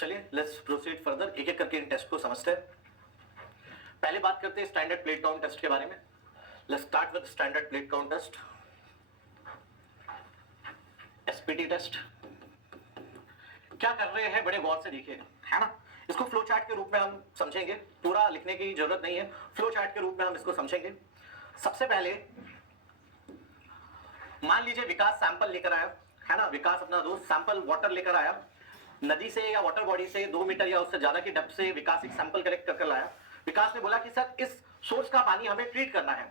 चलिए let's proceed further, एक एक करके इन टेस्ट को समझते हैं। पहले बात करते हैं स्टैंडर्ड प्लेट काउंट टेस्ट के बारे में। Let's start with standard plate count test, SPT test. क्या कर रहे हैं, बड़े गौर से देखिएगा, है ना। इसको फ्लो चार्ट के रूप में हम समझेंगे, पूरा लिखने की जरूरत नहीं है, फ्लो चार्ट के रूप में हम इसको समझेंगे। सबसे पहले मान लीजिए विकास सैंपल लेकर आया, है ना, विकास अपना दोस्त सैंपल वाटर लेकर आया, नदी से या वाटर बॉडी से 2 मीटर या उससे ज्यादा की डेप्थ से विकास एक सैंपल कलेक्ट करके लाया। विकास ने बोला कि सर इस सोर्स का पानी हमें ट्रीट करना है,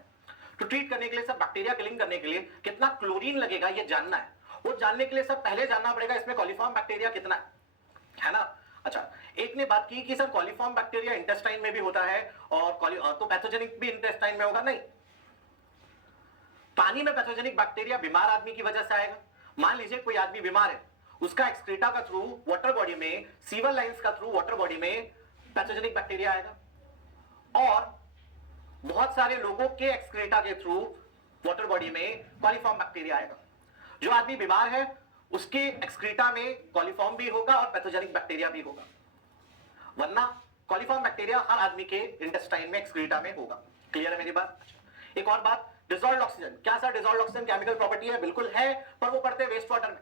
तो ट्रीट करने के लिए सर बैक्टीरिया किलिंग करने के लिए कितना क्लोरीन लगेगा ये जानना है। वो जानने के लिए सर पहले जानना पड़ेगा इसमें कॉलीफॉर्म बैक्टीरिया कितना है ना। अच्छा, एक ने बात की कि सर कॉलीफॉर्म बैक्टीरिया इंटेस्टाइन में भी होता है और तो पैथोजेनिक भी इंटेस्टाइन में होगा। नहीं, पानी में पैथोजेनिक बैक्टीरिया बीमार आदमी की वजह से आएगा। मान लीजिए कोई आदमी बीमार है, उसका एक्सक्रीटा का थ्रू वाटर बॉडी में, सीवर लाइंस का थ्रू वाटर बॉडी में पैथोजेनिक बैक्टीरिया आएगा, और बहुत सारे लोगों के एक्सक्रीटा के थ्रू वाटर बॉडी में कॉलीफॉर्म बैक्टीरिया आएगा। जो आदमी बीमार है उसके एक्सक्रीटा में कॉलीफॉर्म भी होगा और पैथोजेनिक बैक्टीरिया भी होगा, वरना कॉलीफॉर्म बैक्टीरिया हर आदमी के इंटेस्टाइन में, एक्सक्रीटा में होगा। क्लियर है मेरी बात। एक और बात, डिसॉल्व्ड ऑक्सीजन। क्या sir dissolved oxygen chemical property है? बिल्कुल है, पर वो पढ़ते हैं वेस्ट वाटर में।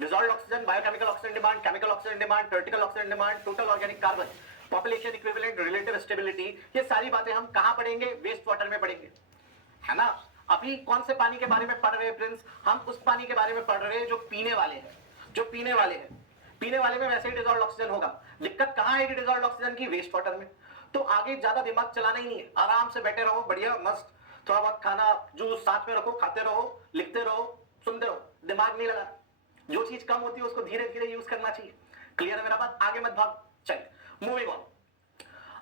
Dissolved oxygen, biochemical oxygen demand, chemical oxygen demand, theoretical oxygen demand, total organic carbon, population equivalent, relative stability, ये सारी बातें हम कहां पढ़ेंगे? वेस्ट वाटर में पढ़ेंगे, है ना। अभी कौन से पानी के बारे में पढ़ रहे हैं प्रिंस? हम उस पानी के बारे में पढ़ रहे हैं जो पीने वाले हैं, जो पीने वाले हैं। पीने वाले में वैसे ही डिसॉल्व्ड ऑक्सीजन होगा। दिक्कत कहां आएगी डिसॉल्व्ड ऑक्सीजन की? वेस्ट वाटर में। तो आगे ज्यादा दिमाग चलाना ही नहीं है, आराम से बैठे रहो, बढ़िया मस्त, थोड़ा बहुत खाना जूस साथ में रखो, खाते रहो, लिखते रहो, सुनते रहो, दिमाग नहीं लगा। जो चीज कम होती है उसको धीरे धीरे यूज करना चाहिए। क्लियर है मेरा बात? आगे मत भाग। चलिए मूविंग ऑन।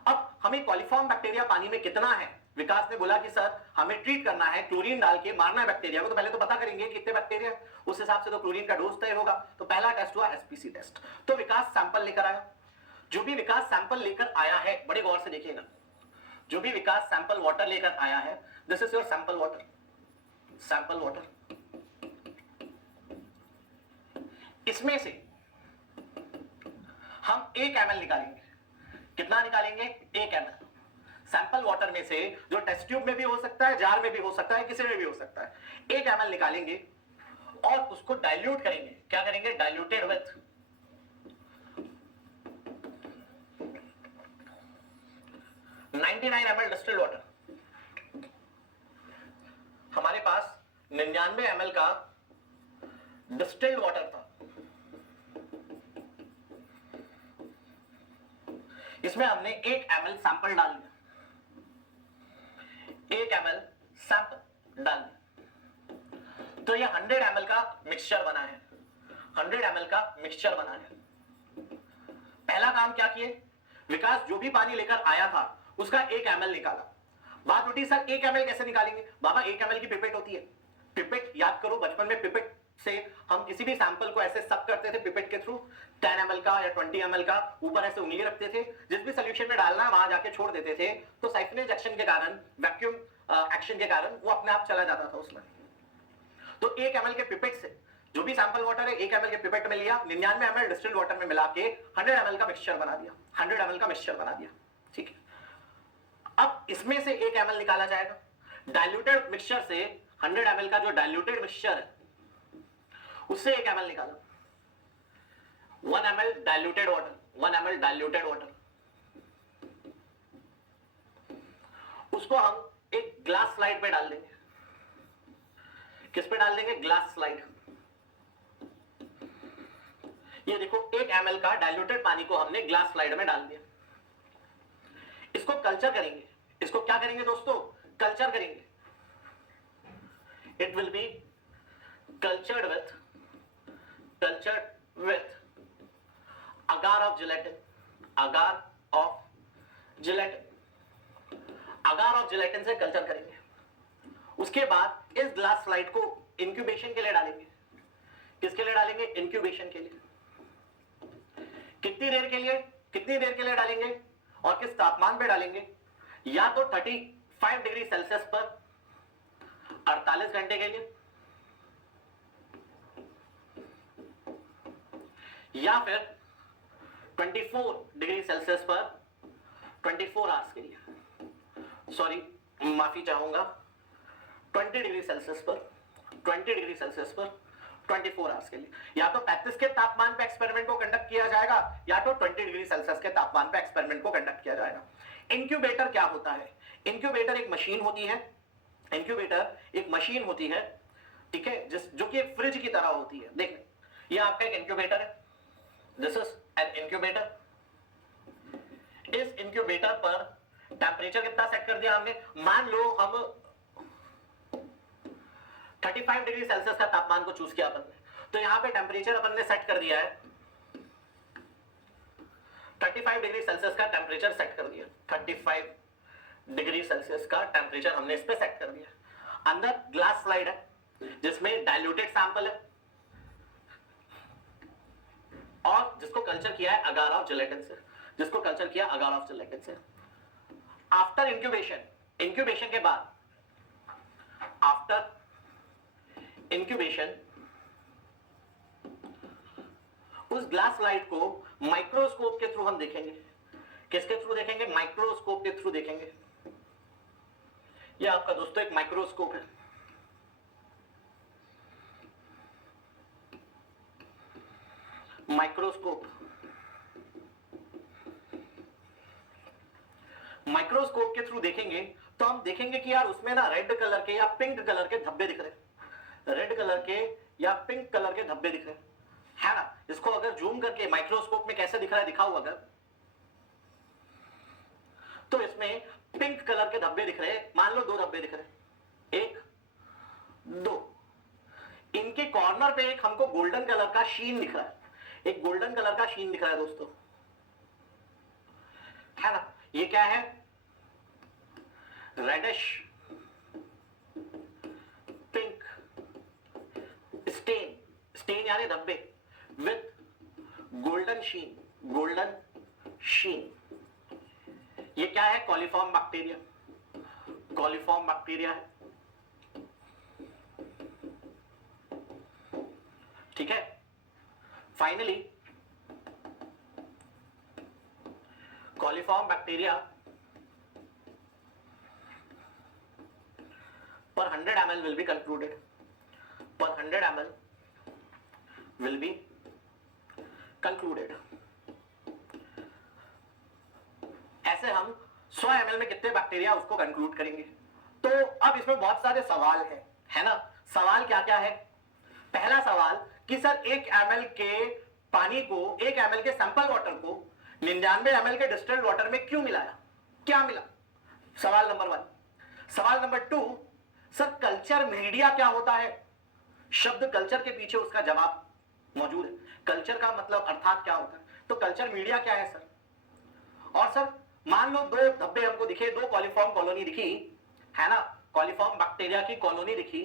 अब हमें कॉलीफॉर्म बैक्टीरिया पानी में कितना है? विकास ने बोला कि सर हमें ट्रीट करना है, क्लोरीन डाल के मारना है बैक्टीरिया को। तो पहले तो पता करेंगे कितने बैक्टीरिया, उस हिसाब से तो क्लोरीन का डोज तय होगा। तो पहला टेस्ट हुआ एसपीसी टेस्ट। तो विकास सैंपल लेकर आया। जो भी विकास सैंपल लेकर आया है, बड़े गौर से देखिएगा, जो भी विकास सैंपल वाटर लेकर आया है, this is your sample water, sample water. इसमें से हम 1 ml निकालेंगे। कितना निकालेंगे? 1 ml। सैंपल वाटर में से, जो टेस्ट ट्यूब में भी हो सकता है, जार में भी हो सकता है, किसी में भी हो सकता है, 1 ml निकालेंगे और उसको डाइल्यूट करेंगे। क्या करेंगे? Diluted with 99 ml distilled water. हमारे पास 99 ml का डिस्टिल्ड वाटर था। इसमें हमने 1 ml सैंपल डाल दिया, 1 ml सैंपल डाल दिया, तो ये 100 ml का मिक्सचर बना है, 100 ml का मिक्सचर बना है। पहला काम क्या किए? विकास जो भी पानी लेकर आया था उसका 1 ml निकाला। बात उठी सर 1 ml कैसे निकालेंगे? बाबा 1 ml की पिपेट होती है। पिपेट याद करो, बचपन में पिपेट से हम किसी भी सैंपल को ऐसे सक करते थे पिपेट के थ्रू, 10 ml का या 20 ml का, ऊपर ऐसे उंगली रखते थे, जिस भी सोल्यूशन में डालना वहां जाके छोड़ देते थे, तो साइफनेज एक्शन के कारण, वैक्यूम एक्शन के कारण वो अपने आप चला जाता था उसमें। तो 1 ml के पिपेट से जो भी सैंपल वाटर है 1 ml के पिपेट में लिया, 99 ml डिस्टिल्ड वाटर में मिला के 100 ml का मिक्सचर बना दिया, 100 ml का मिक्सचर बना दिया। ठीक है, अब इसमें से 1 ml निकाला जाएगा। डाइल्यूटेड मिक्सचर से 100 ml का जो डाइल्यूटेड मिक्सचर है उससे 1 ml निकाला, 1 ml diluted water, 1 ml diluted water, उसको हम एक ग्लास स्लाइड पे डाल देंगे। किस पे डाल देंगे? Glass slide. ये देखो 1 ml का डाइल्यूटेड पानी को हमने ग्लास स्लाइड में डाल दिया। इसको कल्चर करेंगे। इसको क्या करेंगे दोस्तों? कल्चर करेंगे। It will be cultured with agar of gelatin, agar of gelatin, agar of gelatin से कल्चर करेंगे। उसके बाद इस ग्लास स्लाइड को इंक्यूबेशन के लिए डालेंगे। किसके लिए डालेंगे? इंक्यूबेशन के लिए। कितनी देर के लिए? कितनी देर के लिए डालेंगे और किस तापमान पे डालेंगे? या तो 35 डिग्री सेल्सियस पर 48 घंटे के लिए, या फिर 24 डिग्री सेल्सियस पर 24 आवर्स के लिए, सॉरी माफी चाहूंगा, 20 डिग्री सेल्सियस पर 20 डिग्री सेल्सियस पर 24 आवर्स के लिए। या तो 35 के तापमान पे एक्सपेरिमेंट को कंडक्ट किया जाएगा या तो 20 डिग्री सेल्सियस के तापमान पे एक्सपेरिमेंट को कंडक्ट किया जाएगा। इंक्यूबेटर क्या होता है? इंक्यूबेटर एक मशीन होती है, इंक्यूबेटर एक मशीन होती है, ठीक है, जो कि एक फ्रिज की तरह होती है। देख, ये आपका एक इंक्यूबेटर है, दिस इज एन इंक्यूबेटर। इस इंक्यूबेटर पर टेंपरेचर कितना सेट कर दिया हमने? मान लो हम 35 डिग्री सेल्सियस का तापमान को चूज किया अपन ने, तो यहां पे टेंपरेचर अपन ने सेट कर दिया है 35 डिग्री सेल्सियस का टेंपरेचर सेट कर दिया, 35 डिग्री सेल्सियस का टेंपरेचर हमने इस पे सेट कर दिया। अंदर ग्लास स्लाइड है जिसमें डाइल्यूटेड सैंपल है और जिसको कल्चर किया है अगार ऑफ जिलेटिन से, जिसको कल्चर किया अगार ऑफ जिलेटिन से। आफ्टर इंक्यूबेशन, इंक्यूबेशन के बाद, आफ्टर इंक्यूबेशन उस ग्लास स्लाइड को माइक्रोस्कोप के थ्रू हम देखेंगे। किसके थ्रू देखेंगे? माइक्रोस्कोप के थ्रू देखेंगे। यह आपका दोस्तों एक माइक्रोस्कोप है। माइक्रोस्कोप, माइक्रोस्कोप के थ्रू देखेंगे तो हम देखेंगे कि यार उसमें ना रेड कलर के या पिंक कलर के धब्बे दिख रहे हैं, रेड कलर के या पिंक कलर के धब्बे दिख रहे हैं, है ना। इसको अगर जूम करके माइक्रोस्कोप में कैसे दिख रहा है दिखाऊं अगर, तो इसमें पिंक कलर के धब्बे दिख रहे हैं। मान लो 2 धब्बे दिख रहे हैं, 1 2, इनके कॉर्नर पे एक हमको गोल्डन कलर का शीन दिख रहा है, एक गोल्डन कलर का शीन दिख रहा है दोस्तों, है ना। ये क्या है? रेडिश पिंक स्टेन, स्टेन यानी धब्बे विथ गोल्डन शीन, गोल्डन शीन। ये क्या है? कॉलीफॉर्म बैक्टीरिया, कॉलीफॉर्म बैक्टीरिया है, ठीक है। Finally coliform bacteria per 100 ml will be concluded, per 100 ml will be concluded। ऐसे हम 100 ml में कितने बैक्टीरिया उसको कंक्लूड करेंगे। तो अब इसमें बहुत सारे सवाल हैं, है ना। सवाल क्या क्या है? पहला सवाल कि सर 1 ml के पानी को, 1 ml के सैंपल वाटर को 99 ml के डिस्टिल्ड वाटर में क्यों मिलाया, क्या मिला? सवाल नंबर 1। सवाल नंबर 2, सर कल्चर मीडिया क्या होता है? शब्द कल्चर के पीछे उसका जवाब मौजूद है। कल्चर का मतलब अर्थात क्या होता है, तो कल्चर मीडिया क्या है सर? और सर मान लो 2 धब्बे हमको दिखे, 2 कॉलीफॉर्म कॉलोनी दिखी, है ना, कॉलीफॉर्म बैक्टीरिया की कॉलोनी दिखी।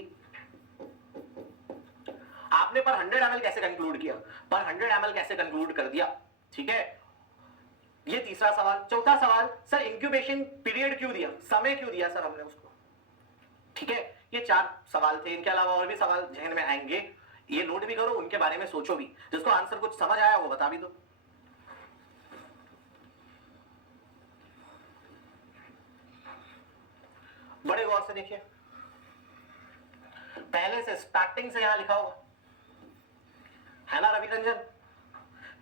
आपने पर 100 ml कैसे कंक्लूड किया? पर 100 ml कैसे कंक्लूड कर दिया, ठीक है। ये तीसरा सवाल। चौथा सवाल, सर इंक्यूबेशन पीरियड क्यों दिया, समय क्यों दिया सर हमने उसको, ठीक है। ये 4 सवाल थे। इनके अलावा और भी सवाल जहन में आएंगे, ये नोट भी करो, उनके बारे में सोचो भी। जिसको आंसर कुछ समझ आया वो बता भी दो। बड़े गौर से देखिए, पहले से स्टार्टिंग से यहां लिखा होगा, है ना रवि रंजन?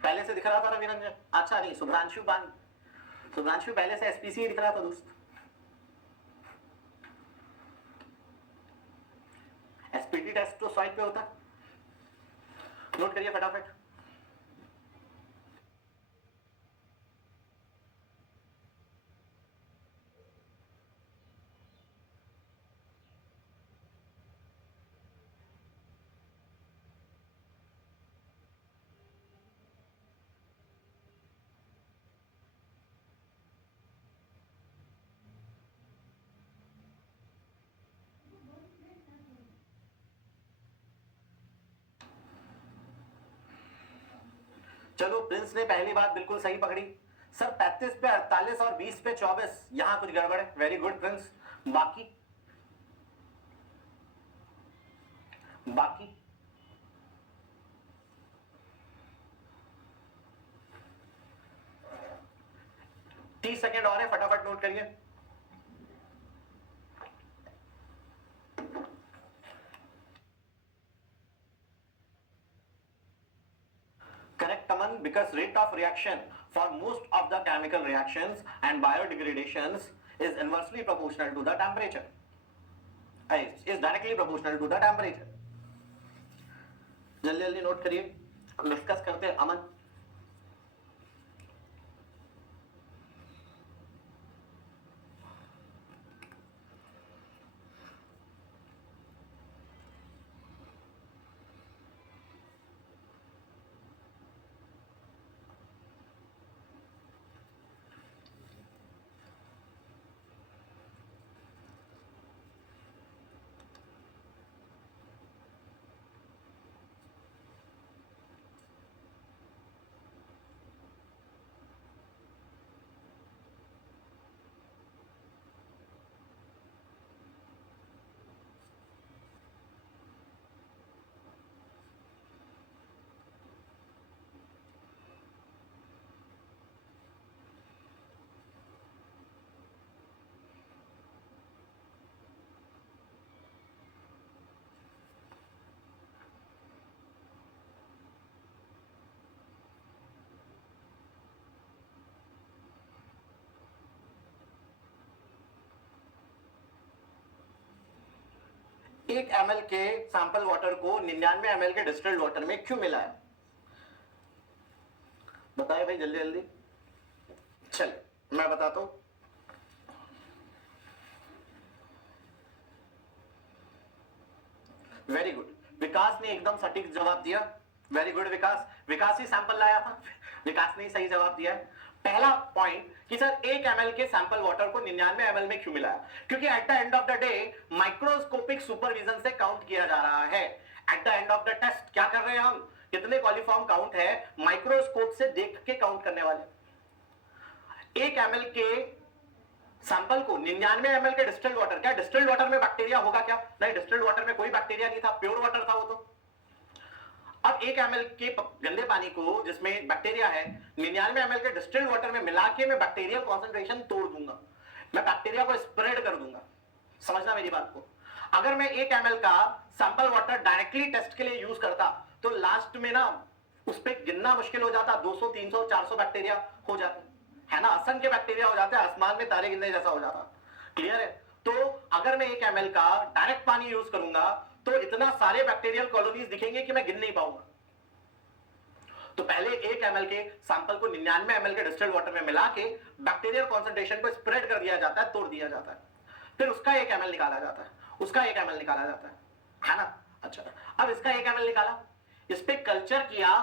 पहले से दिख रहा था रवि रंजन? अच्छा नहीं, शुभ्रांशु पानी, शुभ्रांशु पहले से एसपीसी दिख रहा था दोस्त। एसपीटी टेस्ट तो स्वाइप पे होता, नोट करिए फटाफट। चलो प्रिंस ने पहली बात बिल्कुल सही पकड़ी सर, 35 पे 48 और 20 पे 24, यहां कुछ गड़बड़ है। Very good Prince. बाकी 30 सेकेंड और है, फटाफट नोट करिए। Correct, Aman, because rate of reaction for most of the chemical reactions and biodegradations is inversely proportional to the temperature. Is directly proportional to the temperature. जल्दी जल्दी note करिए, discuss करते हैं अमन। एक ml के सैंपल वाटर को 99 ml के distilled water में क्यों मिलाया? बताए भाई जल्दी जल्दी। चलिए मैं बताता हूं। वेरी गुड, विकास ने एकदम सटीक जवाब दिया। वेरी गुड विकास, विकास ही सैंपल लाया था, विकास ने सही जवाब दिया है। पहला पॉइंट कि सर 1 ml के सैंपल वाटर को 99 ml में क्यों मिलाया? क्योंकि at the end of the day microscopic supervision से काउंट किया जा रहा है। At the end of the test क्या कर रहे हैं हम? कितने कॉलीफॉर्म काउंट है, माइक्रोस्कोप से देख के काउंट करने वाले। 1 ml के सैंपल को 99 ml के डिस्टिल्ड वाटर, क्या डिस्टिल्ड वाटर में बैक्टीरिया होगा क्या? नहीं, डिस्टिल्ड वाटर में कोई बैक्टीरिया नहीं था, प्योर वाटर था वो तो। अब 1 ml के गंदे पानी को जिसमें बैक्टीरिया है 99 ml के डिस्टिल्ड वाटर में मिला के मैं बैक्टीरियल कॉन्सेंट्रेशन तोड़ दूंगा, मैं बैक्टीरिया को स्प्रेड कर दूंगा। समझना मेरी बात को। अगर मैं 1 ml का सैंपल वाटर डायरेक्टली टेस्ट के लिए यूज करता तो लास्ट में ना उस पर गिनना मुश्किल हो जाता, 200 300 400 बैक्टीरिया हो जाते है ना, असंख्य बैक्टीरिया हो जाते, आसमान में तारे गिनने जैसा हो जाता। क्लियर है? तो अगर मैं 1 ml का डायरेक्ट पानी यूज करूंगा तो इतना सारे बैक्टीरियल कॉलोनीज दिखेंगे कि मैं गिन नहीं पाऊंगा। तो पहले 1 ml के सैंपल को 99 ml के डिस्टिल्ड वाटर में मिला के बैक्टीरियल कॉन्सेंट्रेशन को स्प्रेड कर दिया जाता है, तोड़ दिया जाता है, फिर उसका 1 ml निकाला जाता है, उसका 1 ml निकाला जाता है ना। अच्छा, अब इसका 1 ml निकाला, इस पे कल्चर किया।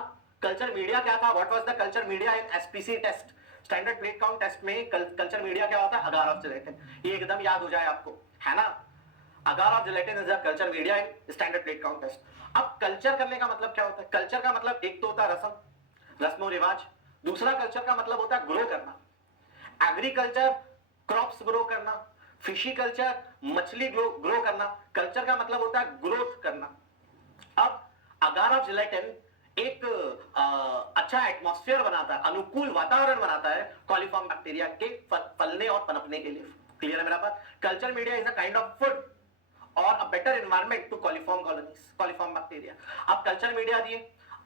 कल्चर मीडिया क्या था? What was the culture media in SPC test, standard plate count test में कल्चर मीडिया क्या होता है? Agar of gelatin. ये एकदम याद हो जाए आपको, है ना। Agar of gelatin is the culture media in standard plate count test. अब कल्चर करने का मतलब क्या होता है? कल्चर का मतलब एक तो होता है रस्म, रस्मो रिवाज। दूसरा कल्चर का मतलब होता है ग्रो करना। एग्रीकल्चर क्रॉप्स ग्रो करना, फिशी कल्चर मछली ग्रो करना। कल्चर का मतलब होता है ग्रोथ करना। अब अगार ऑफ जिलेटिन एक अच्छा एटमॉस्फेयर बनाता है, अनुकूल वातावरण बनाता है कॉलीफॉर्म बैक्टीरिया के फलने और पनपने के लिए। क्लियर है मेरा बात? Culture media is a kind of food और a better environment to coliform colonies, coliform bacteria. अब कल्चर मीडिया दिए,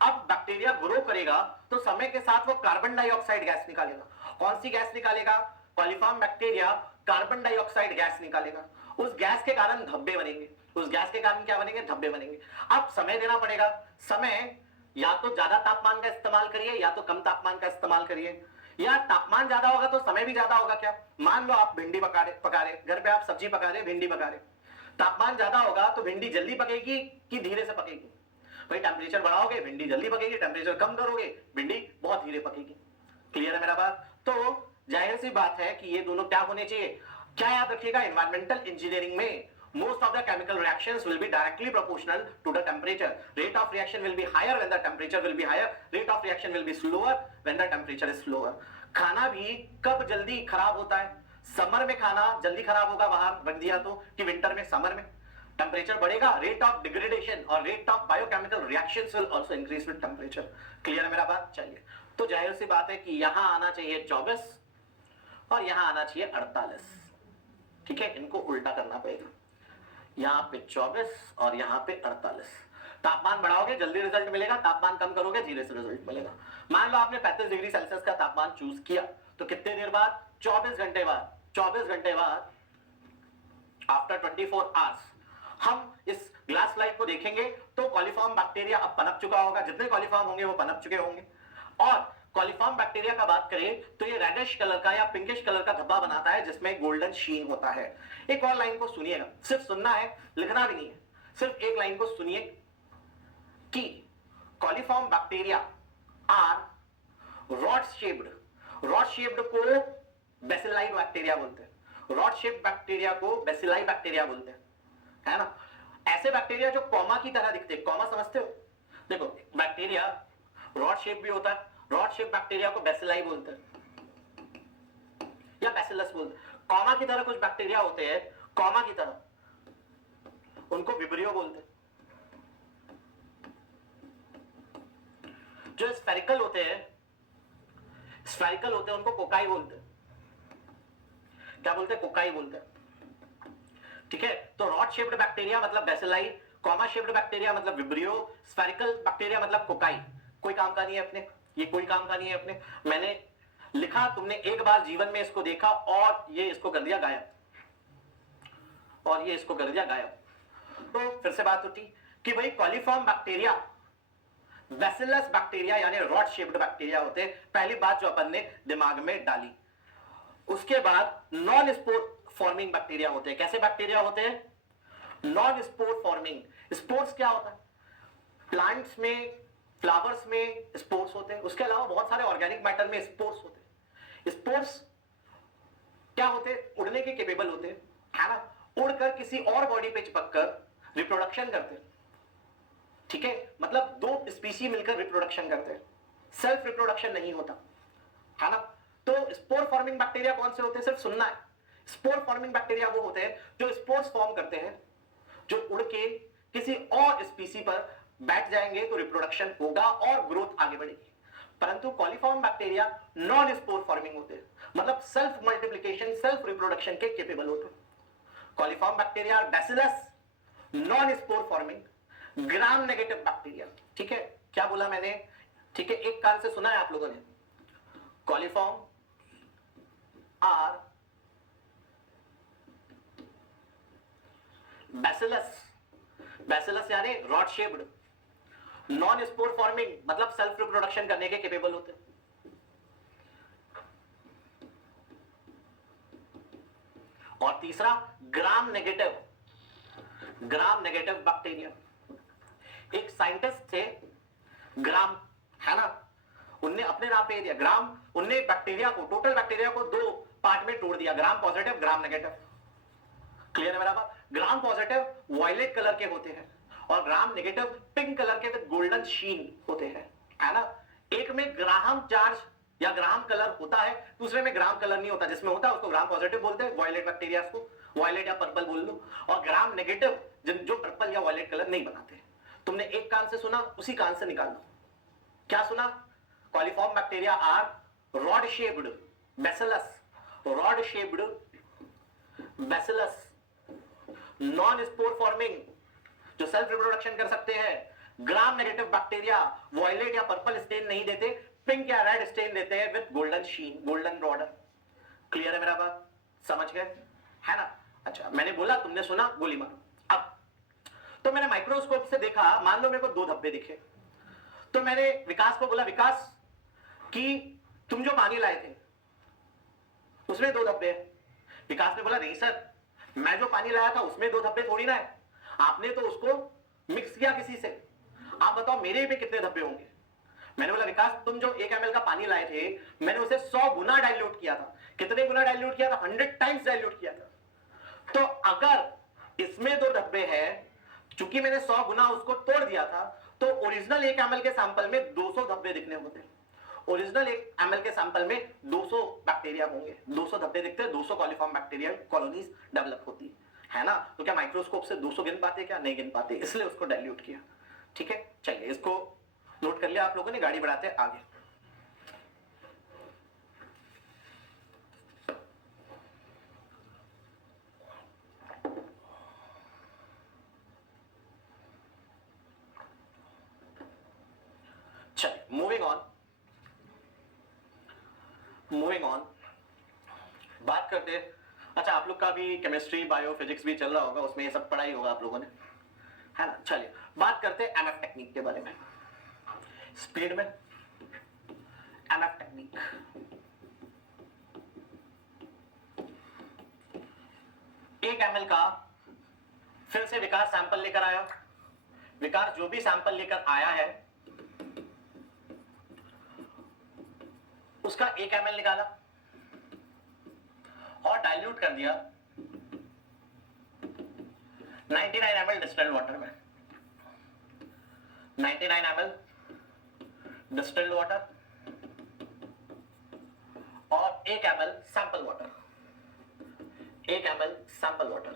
अब बैक्टीरिया ग्रो करेगा तो समय के साथ वो कार्बन डाइऑक्साइड गैस निकालेगा। कौन सी गैस निकालेगा? Coliform bacteria carbon dioxide gas निकालेगा। उस गैस के कारण धब्बे बनेंगे, उस गैस के कारण क्या बनेंगे? धब्बे बनेंगे। अब समय देना पड़ेगा। समय या तो ज्यादा तापमान का इस्तेमाल करिए या तो कम तापमान का इस्तेमाल करिए। या तापमान ज्यादा होगा तो समय भी ज्यादा होगा क्या? मान लो आप भिंडी पका रहे घर पे, आप सब्जी पका रहे, भिंडी पका रहे, तापमान ज्यादा होगा तो भिंडी जल्दी पकेगी कि धीरे से पकेगी? भाई टेम्परेचर बढ़ाओगे भिंडी जल्दी पकेगी, टेम्परेचर कम करोगे भिंडी बहुत धीरे पकेगी। क्लियर है मेरा बात? तो जाहिर सी बात है कि ये दोनों क्या होने चाहिए? क्या याद रखिएगा, एनवायरमेंटल इंजीनियरिंग में most of the chemical reactions will be directly proportional to the temperature. Rate of reaction will be higher when the temperature will be higher. Rate of reaction will be slower when the temperature is slower. खाना भी कब जल्दी खराब होता है? Summer में खाना जल्दी खराब होगा बाहर रख दिया तो, कि विंटर में? समर में टेम्परेचर बढ़ेगा, रेट ऑफ डिग्रेडेशन और rate of biochemical reactions will also increase with temperature. Clear है मेरा बात? चलिए, तो जाहिर सी बात है कि यहां आना चाहिए 24, और यहां आना चाहिए 48। ठीक है, इनको उल्टा करना पड़ेगा, यहां पे 24 और यहां पे 48। तापमान बढ़ाओगे जल्दी रिजल्ट मिलेगा, तापमान कम करोगे धीरे से रिजल्ट मिलेगा। मान लो आपने 35 डिग्री सेल्सियस का तापमान चूज किया, तो कितने देर बाद, 24 घंटे बाद, 24 घंटे बाद आफ्टर 24 आवर्स हम इस ग्लास स्लाइड को देखेंगे तो कॉलीफॉर्म बैक्टीरिया अब पनप चुका होगा, जितने कॉलीफॉर्म होंगे वो पनप चुके होंगे। और कॉलीफॉर्म बैक्टीरिया का बात करें तो ये रेडिश कलर का या पिंकिश कलर का धब्बा बनाता है जिसमें गोल्डन शीन होता है। एक और लाइन को सुनिएगा, सिर्फ सुनना है, लिखना भी नहीं है, सिर्फ एक लाइन को सुनिए कि coliform bacteria are rod shaped. Rod shaped को बेसिलाई बैक्टीरिया बोलते हैं, रॉड शेप्ड बैक्टीरिया को बेसिलाई बैक्टीरिया बोलते हैं, है ना। ऐसे बैक्टीरिया जो कॉमा की तरह दिखते हैं, कॉमा समझते हो, देखो बैक्टीरिया रॉड शेप भी होता है, रॉड शेप बैक्टीरिया को बेसिलाई बोलते हैं या बेसिलस बोलते हैं। कॉमा की तरह कुछ बैक्टीरिया होते हैं, कॉमा की तरह, उनको विब्रियो बोलते हैं। जो स्फेरिकल होते हैं, स्फेरिकल होते हैं, उनको कोकाई बोलते हैं। क्या बोलते हैं? कोकाई बोलते हैं। ठीक है, तो रॉड शेप्ड बैक्टीरिया मतलब बेसिलाई, कॉमा शेप्ड बैक्टीरिया मतलब विब्रियो, स्फेरिकल बैक्टीरिया मतलब कोकाई। कोई काम का नहीं है अपने, ये कोई काम का नहीं है अपने। मैंने लिखा, तुमने एक बार जीवन में इसको देखा और ये इसको कर दिया गायब, और ये इसको कर दिया गायब। तो फिर से बात उठी कि भाई कॉलीफॉर्म बैक्टीरिया बेसिलस बैक्टीरिया यानी रॉड शेप्ड बैक्टीरिया होते हैं। पहली बात जो अपन ने दिमाग में डाली। उसके बाद नॉन स्पोर फॉर्मिंग बैक्टीरिया होते हैं। कैसे बैक्टीरिया होते हैं? Non spore forming. स्पोर्स क्या होता है? प्लांट्स में, फ्लावर्स में स्पोर्स होते हैं, उसके अलावा बहुत सारे ऑर्गेनिक मैटर में स्पोर्स होते हैं। स्पोर्स क्या होते हैं? उड़ने के केपेबल होते हैं, है ना। उड़कर किसी और बॉडी पे चिपककर रिप्रोडक्शन करते हैं। ठीक है, मतलब दो स्पीशी मिलकर रिप्रोडक्शन करते हैं, सेल्फ रिप्रोडक्शन नहीं होता, है ना। तो स्पोर फॉर्मिंग बैक्टीरिया कौन से होते हैं? सिर्फ सुनना है। स्पोर फॉर्मिंग बैक्टीरिया वो होते हैं जो स्पोर्स फॉर्म करते हैं, जो उड़ के किसी और स्पीसी पर बैठ जाएंगे तो रिप्रोडक्शन होगा और ग्रोथ आगे बढ़ेगी। परंतु coliform bacteria non spore forming होते हैं, मतलब सेल्फ मल्टीप्लिकेशन, सेल्फ रिप्रोडक्शन के केपेबल होते हैं। Coliform bacteria bacillus, non spore forming, ग्राम नेगेटिव बैक्टीरिया। ठीक है, क्या बोला मैंने? ठीक है, एक कान से सुना है आप लोगों ने। कॉलीफॉर्म आर बैसिलस, बैसिलस यानी rod shaped, non spore forming मतलब सेल्फ रिप्रोडक्शन करने के केपेबल होते हैं। और तीसरा ग्राम नेगेटिव, ग्राम नेगेटिव बैक्टीरिया। एक साइंटिस्ट थे ग्राम, है ना, उनने अपने नाम पे दिया ग्राम। उनने बैक्टीरिया को, टोटल बैक्टीरिया को दो पार्ट में तोड़ दिया, gram positive, gram negative. Clear है मेरा बात? ग्राम पॉजिटिव वायलेट कलर के होते हैं और ग्राम नेगेटिव पिंक कलर के विद गोल्डन शीन होते हैं, है ना। एक में ग्राहम चार्ज या ग्राम कलर होता है, दूसरे में ग्राम कलर नहीं होता। जिसमें होता है उसको ग्राम पॉजिटिव बोलते हैं, वायलेट बैक्टीरिया को वायलेट या पर्पल बोल लो। और ग्राम नेगेटिव जो पर्पल या वायलेट कलर नहीं बनाते। तुमने एक कान से सुना, उसी कान से निकाल लो। क्या सुना? Coliform bacteria are rod shaped bacillus, rod shaped bacillus, non spore forming जो सेल्फ रिप्रोडक्शन कर सकते हैं, ग्राम नेगेटिव बैक्टीरिया वायलेट या पर्पल स्टेन नहीं देते, पिंक या रेड स्टेन देते हैं with golden sheen, golden border. Clear है मेरा बात? समझ गए, है ना। अच्छा, मैंने बोला, तुमने सुना, गोली मारो। अब तो मैंने माइक्रोस्कोप से देखा, मान लो मेरे को दो धब्बे दिखे, तो मैंने विकास को बोला, विकास कि तुम जो पानी लाए थे उसमें दो धब्बे हैं। विकास ने बोला, नहीं सर, मैं जो पानी लाया था उसमें दो धब्बे थोड़ी ना है, आपने तो उसको मिक्स किया किसी से, आप बताओ मेरे पे कितने धब्बे होंगे। मैंने बोला, विकास तुम जो 1 ml का पानी लाए थे, मैंने उसे 100 गुना डाइल्यूट किया था। कितने गुना डाइल्यूट किया था? 100 टाइम्स डाइल्यूट किया था। तो अगर इसमें दो धब्बे हैं, चूंकि मैंने 100 गुना उसको तोड़ दिया था, तो ओरिजिनल 1 ml के सैंपल में 200 धब्बे दिखने होते हैं। ओरिजिनल 1 ml के सैंपल में 200 बैक्टीरिया होंगे, 200 धब्बे दिखते हैं, 200 कॉलीफॉर्म बैक्टीरियल कॉलोनीज डेवलप होती है ना। तो क्या माइक्रोस्कोप से 200 गिन पाते? क्या नहीं गिन पाते, इसलिए उसको डाइल्यूट किया। ठीक है, चलिए इसको नोट कर लिया आप लोगों ने, गाड़ी बढ़ाते हैं आगे। मूविंग ऑन, बात करते हैं। अच्छा, आप लोग का भी केमिस्ट्री बायो फिजिक्स भी चल रहा होगा, उसमें ये सब पढ़ाई होगा आप लोगों ने, है ना। चलिए बात करते हैं एमएफ टेक्निक के बारे में। स्पीड में एमएफ टेक्निक, एक एमएल का फिर से विकार सैंपल लेकर आया, विकार जो भी सैंपल लेकर आया है उसका 1 ml निकाला और डाइल्यूट कर दिया 99 ml डिस्टिल्ड वाटर में। 99 ml डिस्टिल्ड वाटर और 1 ml sample water, 1 ml sample water.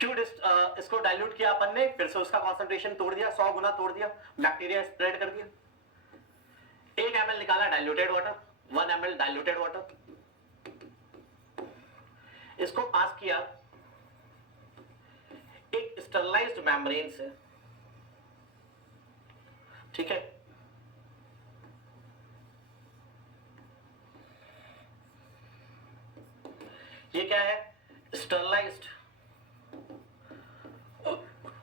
क्यों इसको डाइल्यूट किया अपन ने, फिर से उसका कॉन्सेंट्रेशन तोड़ दिया, 100 गुना तोड़ दिया, बैक्टीरिया स्प्रेड कर दिया। 1 ml निकाला diluted water, 1 ml diluted water, इसको पास किया एक स्टरलाइज्ड मेम्ब्रेन से, ठीक है। ये क्या है, sterilised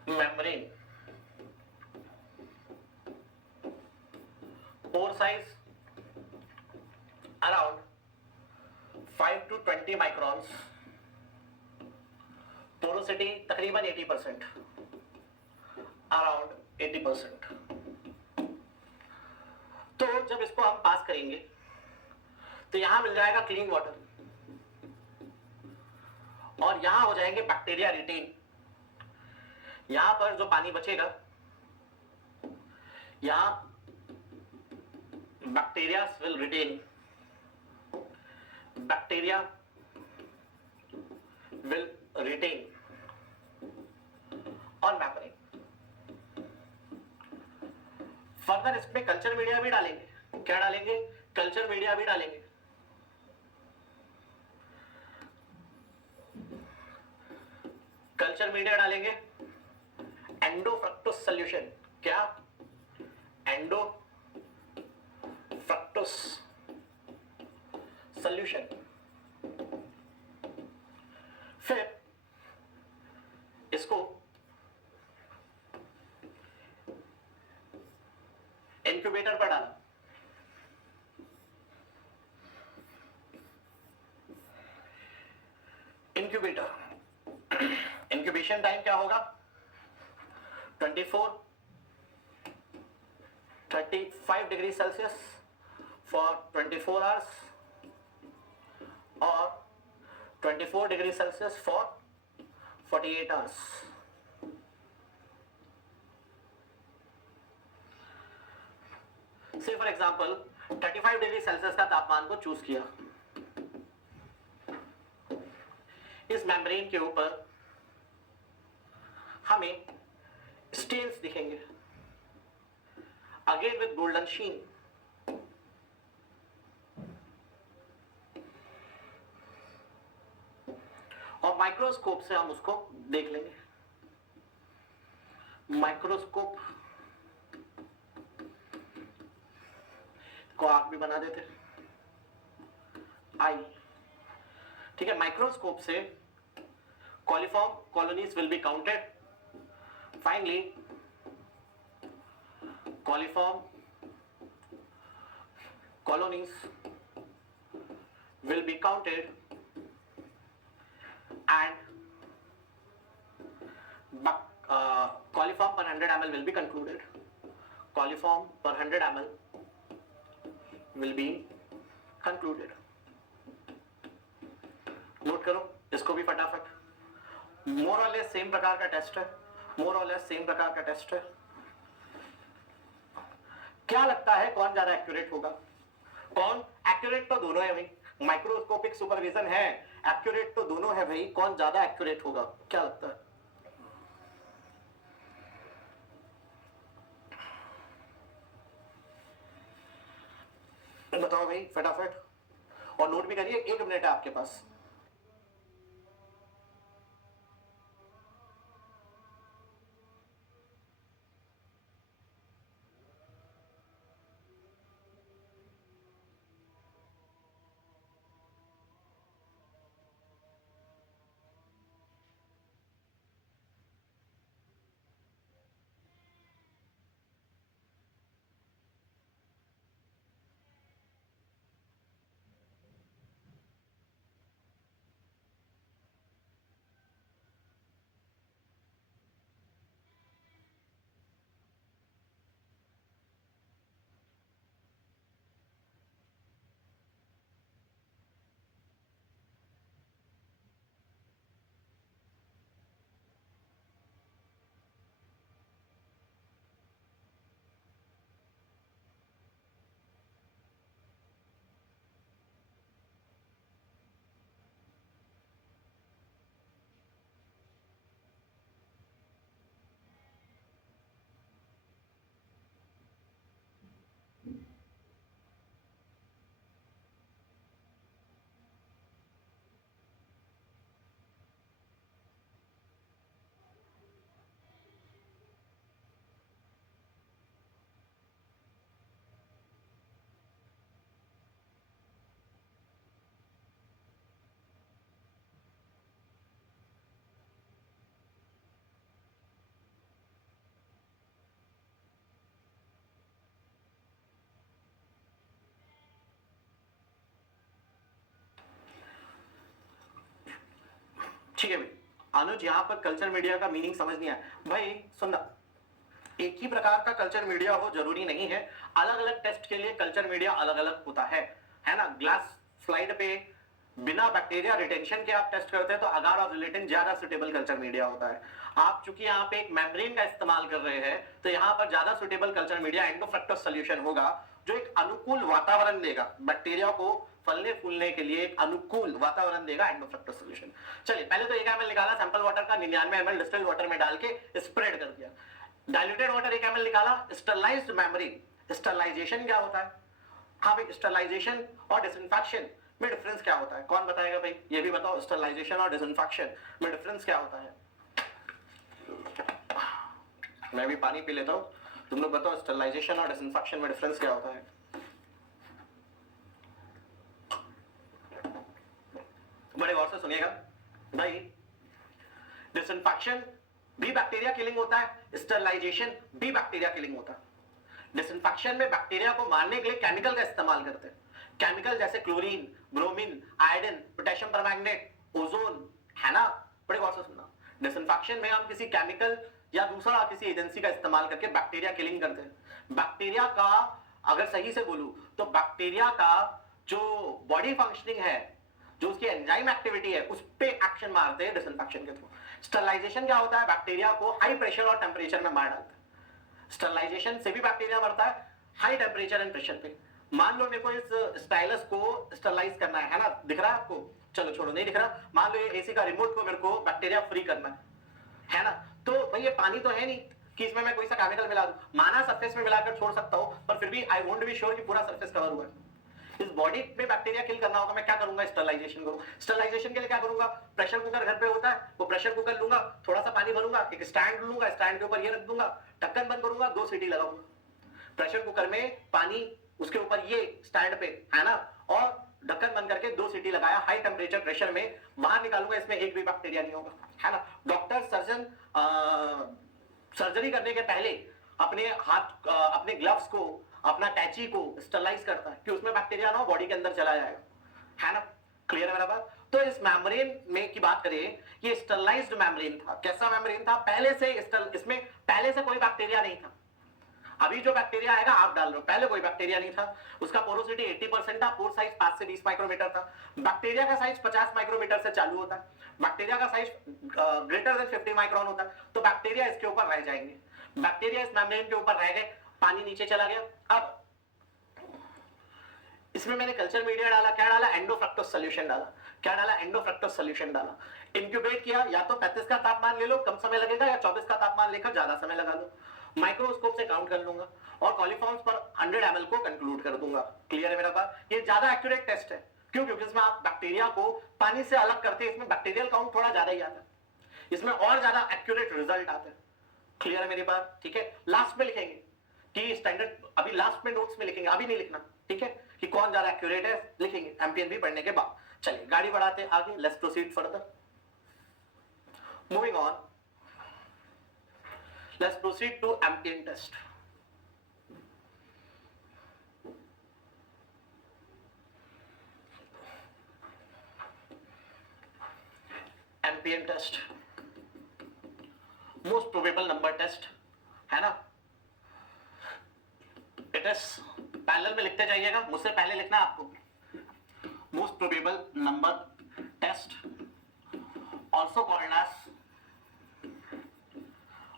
membrane, pore size around 5 to 20 microns, porosity तकरीबन 80%, अराउंड 80%। तो जब इसको हम पास करेंगे तो यहां मिल जाएगा क्लीन वाटर और यहां हो जाएंगे बैक्टीरिया रिटेन। यहां पर जो पानी बचेगा, यहां bacteria will retain, bacteria will retain on membrane. Further इसमें कल्चर मीडिया भी डालेंगे, क्या डालेंगे, कल्चर मीडिया भी डालेंगे। कल्चर मीडिया डालेंगे, एंडोफ्रक्टोस सॉल्यूशन, क्या, एंडोफ्रक्टोस सॉल्यूशन। फिर इसको इंक्यूबेटर पर डाला, इंक्यूबेटर, इंक्यूबेशन टाइम क्या होगा, 35 डिग्री सेल्सियस फॉर 24 आवर्स और 24 डिग्री सेल्सियस फॉर 48 आवर्स। से फॉर एग्जांपल 35 डिग्री सेल्सियस का तापमान को चूज किया, इस मेम्ब्रेन के ऊपर हमें स्टेन्स दिखेंगे, अगेन विद गोल्डन शीन। और माइक्रोस्कोप से हम उसको देख लेंगे, माइक्रोस्कोप को आप भी बना देते आई, ठीक है। माइक्रोस्कोप से coliform colonies will be counted, finally coliform colonies will be counted and coliform per 100 ml will be concluded, coliform per 100 ml will be concluded। Note करो इसको भी फटाफट, मोर और लेस सेम प्रकार का टेस्ट है, मोर और लेस सेम प्रकार का टेस्ट है। क्या लगता है कौन ज्यादा एक्यूरेट होगा, कौन एक्यूरेट, तो दोनों है भाई, माइक्रोस्कोपिक सुपरविजन है, एक्यूरेट तो दोनों है भाई, कौन ज्यादा एक्यूरेट होगा, क्या लगता है। बताओ भाई फटाफट, और नोट भी करिए, 1 मिनट है आपके पास। ठीक है भाई। अनुज यहाँ पर कल्चर मीडिया का मीनिंग समझ नहीं आया भाई। सुनना, एक ही प्रकार का कल्चर मीडिया हो जरूरी नहीं है, अलग अलग टेस्ट के लिए कल्चर मीडिया अलग अलग होता है ना। ग्लास स्लाइड पे बिना बैक्टीरिया रिटेंशन के आप टेस्ट करते हैं तो अगार और रिलेटिन ज्यादा सुटेबल कल्चर मीडिया होता है। आप चूंकि यहाँ पे एक मेम्ब्रेन का इस्तेमाल कर रहे हैं तो यहाँ पर ज्यादा सुटेबल कल्चर मीडिया एंडोफ्रक्टोस सॉल्यूशन होगा, जो एक अनुकूल वातावरण देगा बैक्टीरिया को फलने फूलने के लिए, एक अनुकूल वातावरण देगा एंडोफ्रक्टोस सॉल्यूशन। चलिए पहले तो 1 ml निकाला सैंपल वाटर का, 99 ml डिस्टिल्ड वाटर में डाल के स्प्रेड कर दिया। डाइल्यूटेड वाटर 1 ml निकाला, स्टरलाइज्ड मेम्ब्रेन। स्टरलाइजेशन क्या होता है? हाँ भाई, स्टरलाइजेशन और डिसइंफेक्शन में डिफरेंस क्या होता है? कौन बताएगा भाई? ये भी बताओ, स्टरलाइजेशन और डिसइंफेक्शन में डिफरेंस क्या होता है? मैं भी पानी पी लेता हूं, तुम लोग बताओ स्टरलाइजेशन और डिसइंफेक्शन में डिफरेंस क्या होता है? बड़े गौर से सुनिएगा भाई। डिसइंफेक्शन भी बैक्टीरिया किलिंग होता है, स्टरलाइजेशन भी बैक्टीरिया किलिंग होता है। डिसइंफेक्शन में बैक्टीरिया को मारने के लिए केमिकल का इस्तेमाल करते हैं, केमिकल जैसे chlorine, bromine, iodine, potassium permanganate, ozone, है ना। बड़े गौर से सुनना, डिसइंफेक्शन में हम किसी केमिकल या दूसरा किसी एजेंसी का इस्तेमाल करके बैक्टीरिया किलिंग करते हैं। बैक्टीरिया का, अगर सही से बोलूं तो बैक्टीरिया का जो बॉडी फंक्शनिंग है, जो उसकी एंजाइम एक्टिविटी है, उस पे एक्शन मारते हैं डिसइंफेक्शन के थ्रू। स्टरलाइजेशन क्या होता है? बैक्टीरिया को हाई प्रेशर और टेम्परेचर में मार डालते हैं। स्टरलाइजेशन से भी बैक्टीरिया मरता है हाई टेम्परेचर एंड प्रेशर पे। मान लो मेरे को इस स्टाइलस को स्टरलाइज करना है ना, दिख रहा है आपको? चलो छोड़ो, नहीं दिख रहा। मान लो ये एसी का रिमोट को मेरे को बैक्टीरिया फ्री करना है ना, तो भाई ये पानी तो है नहीं कि इसमें मैं कोई सा केमिकल मिला दूं। माना सरफेस में मिलाकर छोड़ सकता हूं, पर फिर भी आई वोंट बी श्योर कि पूरा सरफेस कवर हुआ है। इस बॉडी में बैक्टीरिया किल करना होगा, मैं क्या करूंगा? स्टरलाइजेशन करूं। स्टरलाइजेशन के लिए क्या करूंगा? प्रेशर कुकर घर पे होता है, वो प्रेशर कुकर लूंगा, थोड़ा सा पानी भरूंगा, एक स्टैंड लूंगा, स्टैंड के ऊपर ये रख दूंगा, ढक्कन बंद करूंगा, 2 सीटी लगाऊंगा। प्रेशर कुकर में पानी, उसके ऊपर ये स्टैंड पे, है ना, और ढक्कन बंद करके 2 सीटी लगाया हाई टेम्परेचर प्रेशर में, बाहर निकालूंगा, इसमें एक भी बैक्टीरिया नहीं होगा, है ना। डॉक्टर, सर्जन सर्जरी करने के पहले अपने हाथ, अपने ग्लव्स को, अपना टैची को स्टरलाइज करता है कि उसमें बैक्टीरिया ना हो, बॉडी के अंदर चला जाएगा, है ना। क्लियर है मेरा बात? तो इस मेम्ब्रेन में की बात करें, ये स्टरलाइज्ड मेम्ब्रेन था। कैसा मेम्ब्रेन था? पहले से इसमें पहले से कोई बैक्टीरिया नहीं था। अभी जो बैक्टीरिया आएगा आप डाल रहे हो, पहले कोई बैक्टीरिया नहीं था। उसका पोरोसिटी 80% था, पोर साइज 5 से 20 माइक्रोमीटर था। बैक्टीरिया का साइज 50 माइक्रोमीटर से चालू होता है, बैक्टीरिया का साइज ग्रेटर देन 50 माइक्रोन होता है। तो बैक्टीरिया इसके ऊपर रह जाएंगे, बैक्टीरिया इस मेम्ब्रेन के ऊपर रह गए, पानी नीचे चला गया। अब इसमें मैंने कल्चर मीडिया डाला, क्या डाला? एंडोफ्रक्टोस सॉल्यूशन डाला। क्या डाला? एंडोफ्रक्टोस सॉल्यूशन डाला। इंक्यूबेट किया, या तो 35 का तापमान ले लो, कम समय लगेगा, या 24 का तापमान लेकर ज्यादा समय लगा लो। माइक्रोस्कोप से काउंट कर लूंगा और कॉलीफॉर्म्स पर 100 ml को कंक्लूड कर दूंगा। क्लियर है मेरा बात? ये ज्यादा एक्यूरेट टेस्ट है। क्यों? क्योंकि इसमें आप बैक्टीरिया को पानी से अलग करते हैं, इसमें बैक्टीरियल काउंट थोड़ा ज्यादा ही आता है, इसमें और ज्यादा एक्यूरेट रिजल्ट आते हैं। क्लियर है मेरी बात? ठीक है, लास्ट में लिखेंगे कि स्टैंडर्ड, अभी लास्ट में नोट्स में लिखेंगे, अभी नहीं लिखना, ठीक है, कि कौन ज्यादा एक्यूरेट है, लिखेंगे एमपीएन भी पढ़ने के बाद। चलिए गाड़ी बढ़ाते हैं आगे, let's proceed further. Moving on, let's proceed to ambient test. Ambient test, most probable number test, है ना। It is पैरेलल में लिखते जाइएगा, मुझसे पहले लिखना आपको। Most probable number test, also called as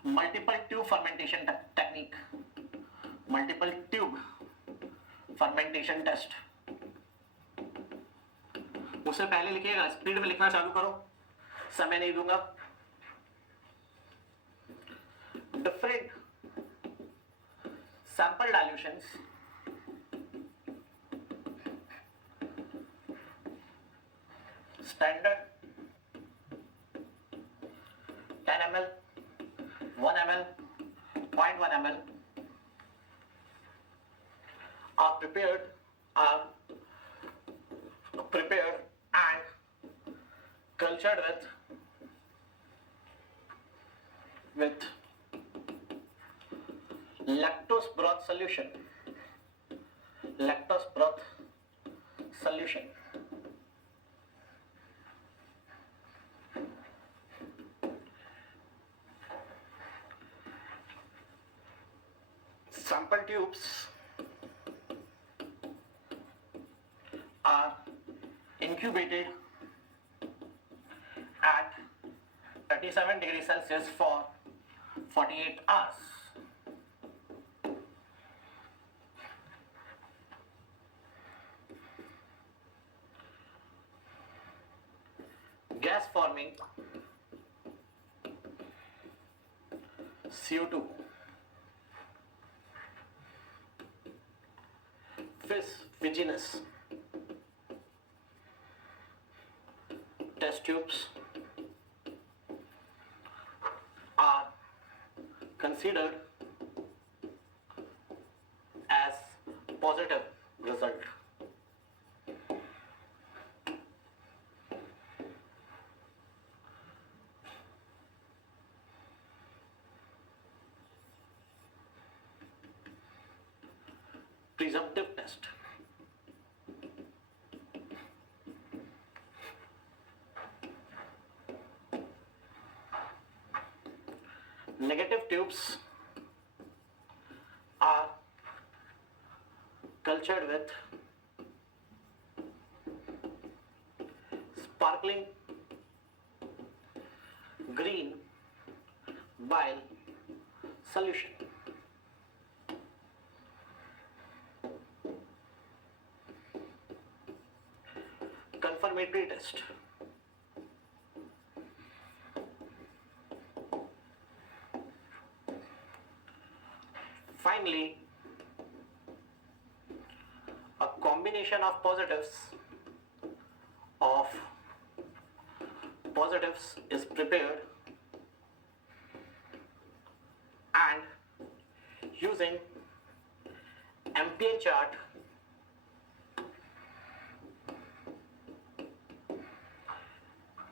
multiple tube fermentation technique, multiple tube fermentation test। मुझसे पहले लिखिएगा, स्पीड में लिखना चालू करो, समय नहीं दूंगा। Different sample dilutions, standard 10 ml, 1 ml, 0.1 ml are prepared and cultured with lactose broth solution, lactose broth solution। sample tubes are incubated at 37 degrees Celsius for 48 hours. Gas forming CO2 Fish test tubes are considered as positive result. Presumptive test. Negative tubes are cultured with sparkling green bile solution. Confirmatory test. Finally, a combination of positives is prepared, and using ambient chart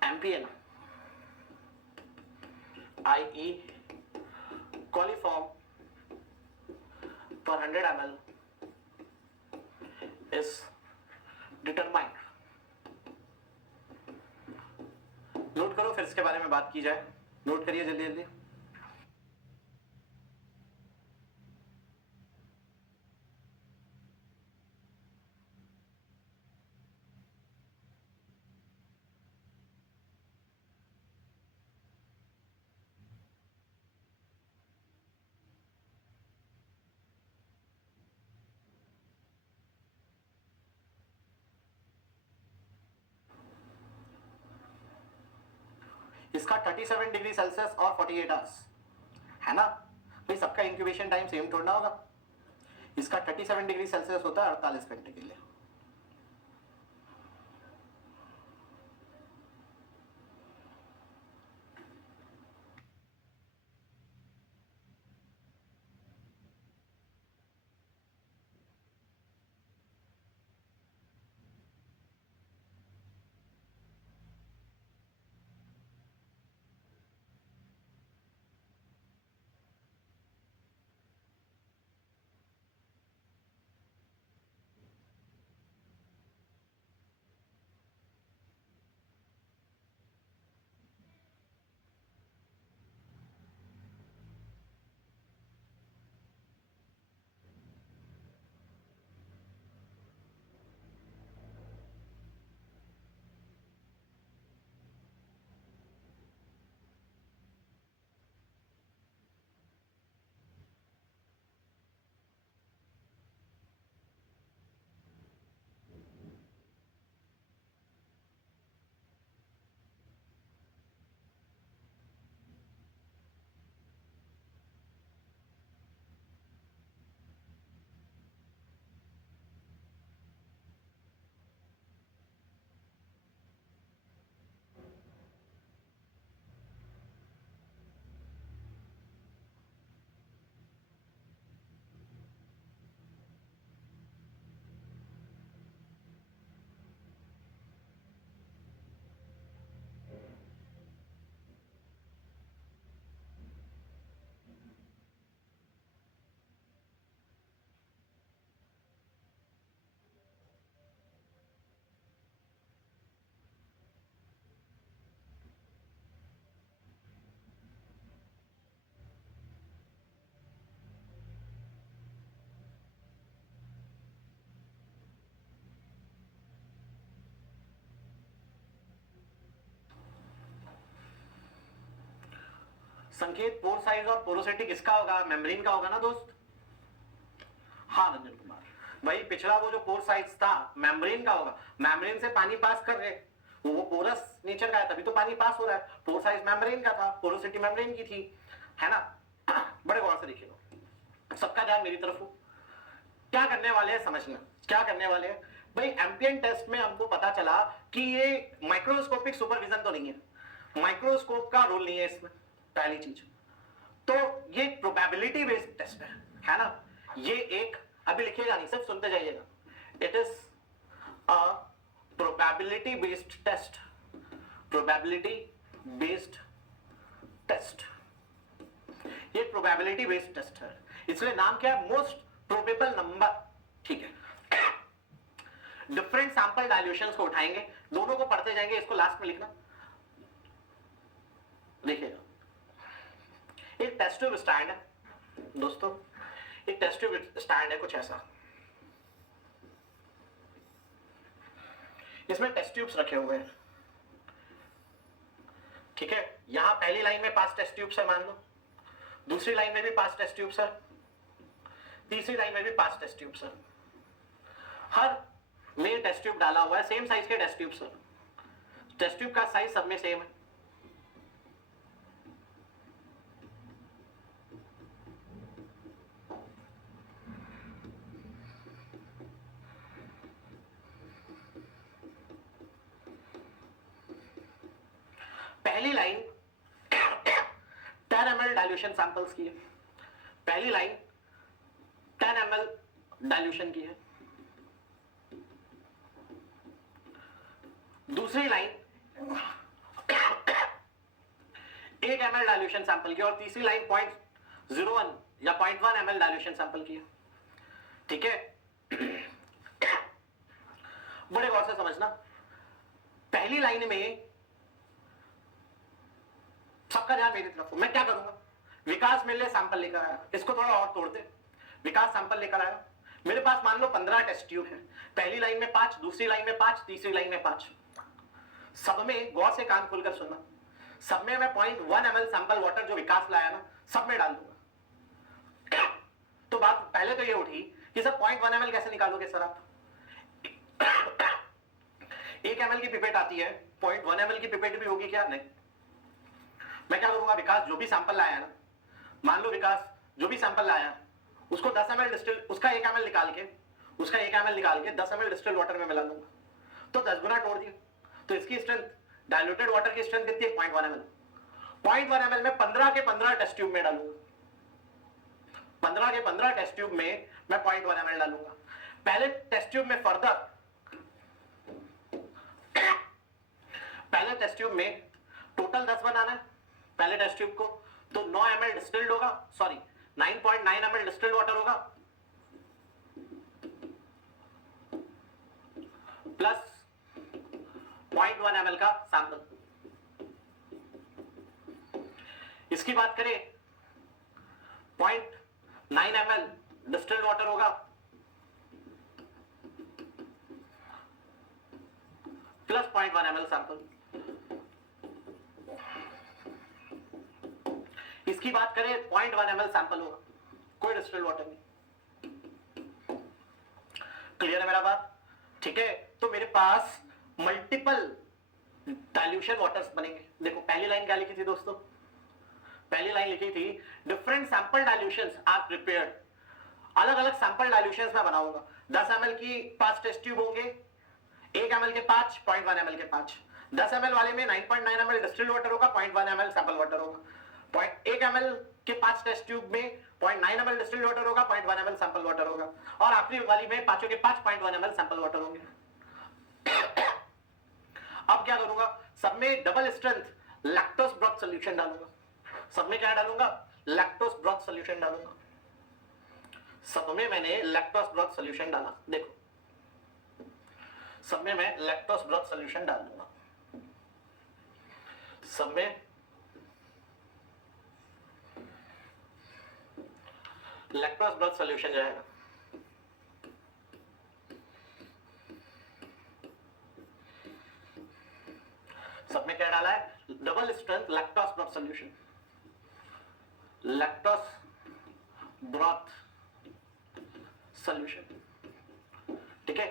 ambient, i.e. coliform per 100 ml is determined. Note करो, फिर इसके बारे में बात की जाए. Note करिए जल्दी जल्दी. इसका 37 डिग्री सेल्सियस और 48 आवर्स है ना भाई. सबका इंक्यूबेशन टाइम सेम थोड़ा होगा. इसका 37 डिग्री सेल्सियस होता है 48 घंटे के लिए. संकेत पोर साइज और पोरोसिटी किसका होगा? मेम्ब्रेन का होगा ना दोस्त? हाँ रंजन कुमार भाई, पिछला वो जो पोर साइज था मेम्ब्रेन का होगा। मेम्ब्रेन से पानी पास कर रहे, वो पोरस नेचर का है तभी तो पानी पास हो रहा है। पोर साइज मेम्ब्रेन का था, पोरोसिटी मेम्ब्रेन की थी, है ना? बड़े गौर से देखिए, सबका ध्यान मेरी तरफ हो। क्या करने वाले हैं समझना, क्या करने वाले हैं भाई। एम्पियन टेस्ट में हमको पता चला कि ये माइक्रोस्कोपिक सुपरविजन तो नहीं है, माइक्रोस्कोप का रोल नहीं है इसमें, पहली चीज। तो ये प्रोबेबिलिटी बेस्ड टेस्ट है ना? ये एक, अभी लिखिएगा नहीं, सिर्फ सुनते जाइएगा। It is a probability based test, probability based test. ये प्रोबेबिलिटी बेस्ड टेस्ट है, इसलिए नाम क्या है? Most probable number. ठीक है, डिफरेंट सैंपल डाइल्यूशंस को उठाएंगे, दोनों को पढ़ते जाएंगे, इसको लास्ट में लिखना। देखिएगा, एक टेस्ट ट्यूब स्टैंड है दोस्तों, एक टेस्ट ट्यूब स्टैंड है कुछ ऐसा, इसमें टेस्ट ट्यूब्स रखे हुए हैं। ठीक है, यहां पहली लाइन में 5 टेस्ट ट्यूब्स है मान लो, दूसरी लाइन में भी 5 टेस्ट ट्यूब्स है, तीसरी लाइन में भी 5 टेस्ट ट्यूब्स है। हर में टेस्ट ट्यूब डाला हुआ है, सेम साइज के टेस्ट ट्यूब्स है। टेस्ट ट्यूब का साइज सब में सेम है। पहली लाइन 10 ml डाइल्यूशन सैंपल्स की है, पहली लाइन 10 ml डाइल्यूशन की है, दूसरी लाइन 1 ml डाइल्यूशन सैंपल की, और तीसरी लाइन 0.01 या 0.1 ml डाइल्यूशन सैंपल की है। ठीक है, बड़े गौर से समझना। पहली लाइन में सबका ध्यान मेरी तरफ हो। मैं क्या करूंगा, विकास मेरे लिए सैंपल लेकर आया, इसको थोड़ा और तोड़ते। विकास सैंपल लेकर आया, मेरे पास मान लो 15 टेस्ट ट्यूब है, पहली लाइन में 5, दूसरी लाइन में 5, तीसरी लाइन में 5। सब में गौर से कान खोलकर सुनना, सब में मैं 0.1 ml सैंपल वाटर जो विकास लाया ना, सब में डाल दूंगा। तो बात पहले तो ये उठी कि सर 0.1 ml कैसे निकालोगे सर आप? 1 ml की पिपेट आती है, 0.1 ml की पिपेट भी होगी क्या? नहीं। मैं क्या करूंगा, विकास जो भी सैंपल लाया ना, मान लो विकास जो भी सैंपल लाया उसको 10 ml डिस्टिल, उसका 1 ml निकाल के, उसका 1 ml निकाल के 10 ml डिस्टिल वाटर में मिला दूंगा, तो 10 गुना तोड़ दिया। तो इसकी स्ट्रेंथ, डाइल्यूटेड वाटर की स्ट्रेंथ कितनी है? 0.1 ml। 0.1 ml में 15 के 15 टेस्ट ट्यूब में डालूंगा, 15 के 15 टेस्ट ट्यूब में मैं 0.1 ml डालूंगा। पहले टेस्ट ट्यूब में फर्दर, पहले टेस्ट ट्यूब में टोटल 10 बनाना है पहले टेस्ट ट्यूब को, तो 9 ml डिस्टिल्ड होगा, सॉरी 9.9 ml डिस्टिल्ड वाटर होगा, प्लस 0.1 ml का सैंपल। इसकी बात करें, 0.9 ml डिस्टिल्ड वाटर होगा, प्लस 0.1 ml सैंपल। इसकी बात करें, 0.1 ml सैंपल होगा, कोई डिस्टिल्ड वाटर नहीं। क्लियर है मेरा बात? ठीक है, तो मेरे पास मल्टीपल डाइल्यूशन वाटर्स बनेंगे। देखो पहली लाइन क्या लिखी थी दोस्तों, पहली लाइन लिखी थी different sample dilutions are prepared. अलग अलग सैंपल डाइल्यूशंस मैं बनाऊंगा। 10 ml की 5 टेस्ट ट्यूब होंगे, 1 ml के 5, 0.1 ml के 5। 10 ml वाले में 9.9 ml डिस्टिल्ड वाटर होगा, 0.1 ml सैंपल वाटर होगा। 1 ml के 5 टेस्ट ट्यूब में 0.9 ml डिस्टिल्ड वाटर होगा, 0.1 ml सैंपल वाटर होगा, और आखिरी वाली में पांचों के 5 0.1 ml सैंपल वाटर होंगे। अब क्या करूंगा, सब में double strength lactose broth solution डालूंगा। सब में क्या डालूंगा? लैक्टोज ब्रॉथ सॉल्यूशन डालूंगा। सब में मैंने लैक्टोज ब्रॉथ सॉल्यूशन डाला, देखो सब में मैं लैक्टोज ब्रॉथ सॉल्यूशन डाल दूंगा। सब में लैक्टोज ब्रॉथ सॉल्यूशन जाएगा। सब में क्या डाला है? Double strength lactose broth solution. Lactose broth solution, ठीक है,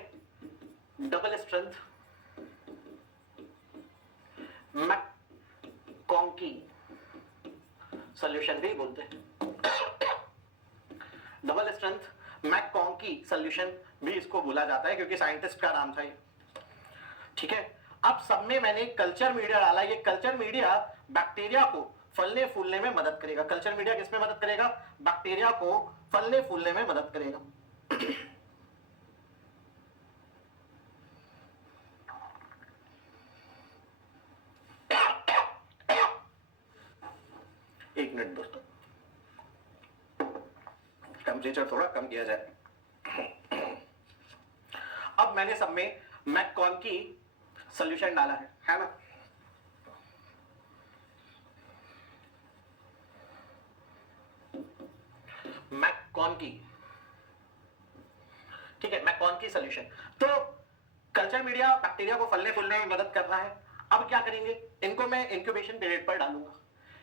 डबल स्ट्रेंथ मैककॉन्की सॉल्यूशन भी बोलते हैं, डबल स्ट्रेंथ मैककॉन्की सॉल्यूशन भी इसको बोला जाता है क्योंकि साइंटिस्ट का नाम था ये, ठीक है। अब सब में मैंने कल्चर मीडिया डाला, ये कल्चर मीडिया बैक्टीरिया को फलने फूलने में मदद करेगा। कल्चर मीडिया किसमें मदद करेगा? बैक्टीरिया को फलने फूलने में मदद करेगा। एक मिनट दोस्तों, टेम्परेचर थोड़ा कम किया जाए। अब मैंने सब में मैककॉन्की सॉल्यूशन डाला है ना। मैककॉन्की, ठीक है, मैककॉन्की सॉल्यूशन। तो कल्चर मीडिया बैक्टीरिया को फलने फूलने में मदद कर रहा है। अब क्या करेंगे, इनको मैं इंक्यूबेशन पीरियड पर डालूंगा,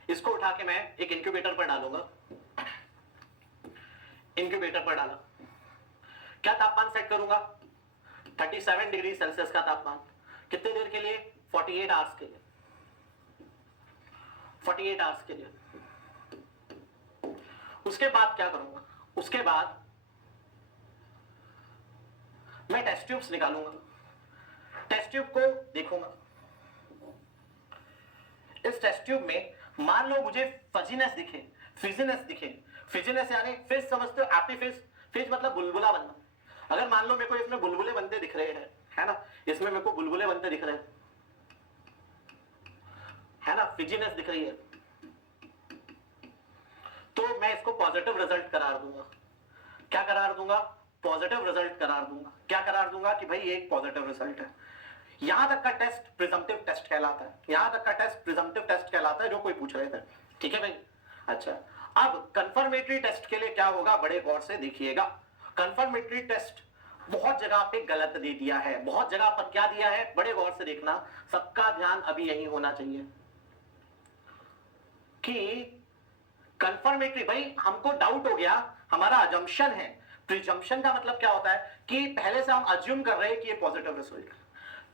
इसको उठा के मैं एक इंक्यूबेटर पर डालूंगा। इंक्यूबेटर पर डाला, क्या तापमान सेट करूंगा? 37 डिग्री सेल्सियस का तापमान। कितने देर के लिए? 48 आवर्स के लिए। 48 आवर्स के लिए। उसके बाद क्या करूंगा? उसके बाद मैं टेस्ट ट्यूब्स निकालूंगा, टेस्ट ट्यूब को देखूंगा। इस टेस्ट ट्यूब में मान लो मुझे फजीनेस दिखे, फिजीनेस दिखे। फिजीनेस यानी फिज समझते हो? एप्पी फिज, फिज मतलब बुलबुला बनना। अगर मान लो मेरे को इसमें बुलबुले बनते दिख रहे हैं, है ना, इसमें मेरे को बुलबुले बनते दिख रहे हैं, है ना, फिजीनेस दिख रही है, तो मैं इसको पॉजिटिव रिजल्ट करार दूंगा। क्या करार दूंगा? पॉजिटिव रिजल्ट करार दूंगा। क्या करार दूंगा? कि भाई ये एक पॉजिटिव रिजल्ट है। यहां तक का टेस्ट प्रिजम्पटिव टेस्ट कहलाता है। यहां तक का टेस्ट प्रिजम्पटिव टेस्ट कहलाता है, जो कोई पूछ रहे थे, ठीक है भाई। अच्छा, अब कंफर्मेटरी टेस्ट के लिए क्या होगा, बड़े गौर से देखिएगा। कंफर्मेटरी टेस्ट बहुत जगह पे गलत दे दिया है, बहुत जगह पर क्या दिया है, बड़े गौर से देखना, सबका ध्यान अभी यही होना चाहिए कि कंफर्मेटरी, भाई हमको डाउट हो गया, हमारा अजम्पशन है। प्रिजम्पशन का मतलब क्या होता है कि पहले से हम अज्यूम कर रहे हैं कि ये पॉजिटिव रिजल्ट है।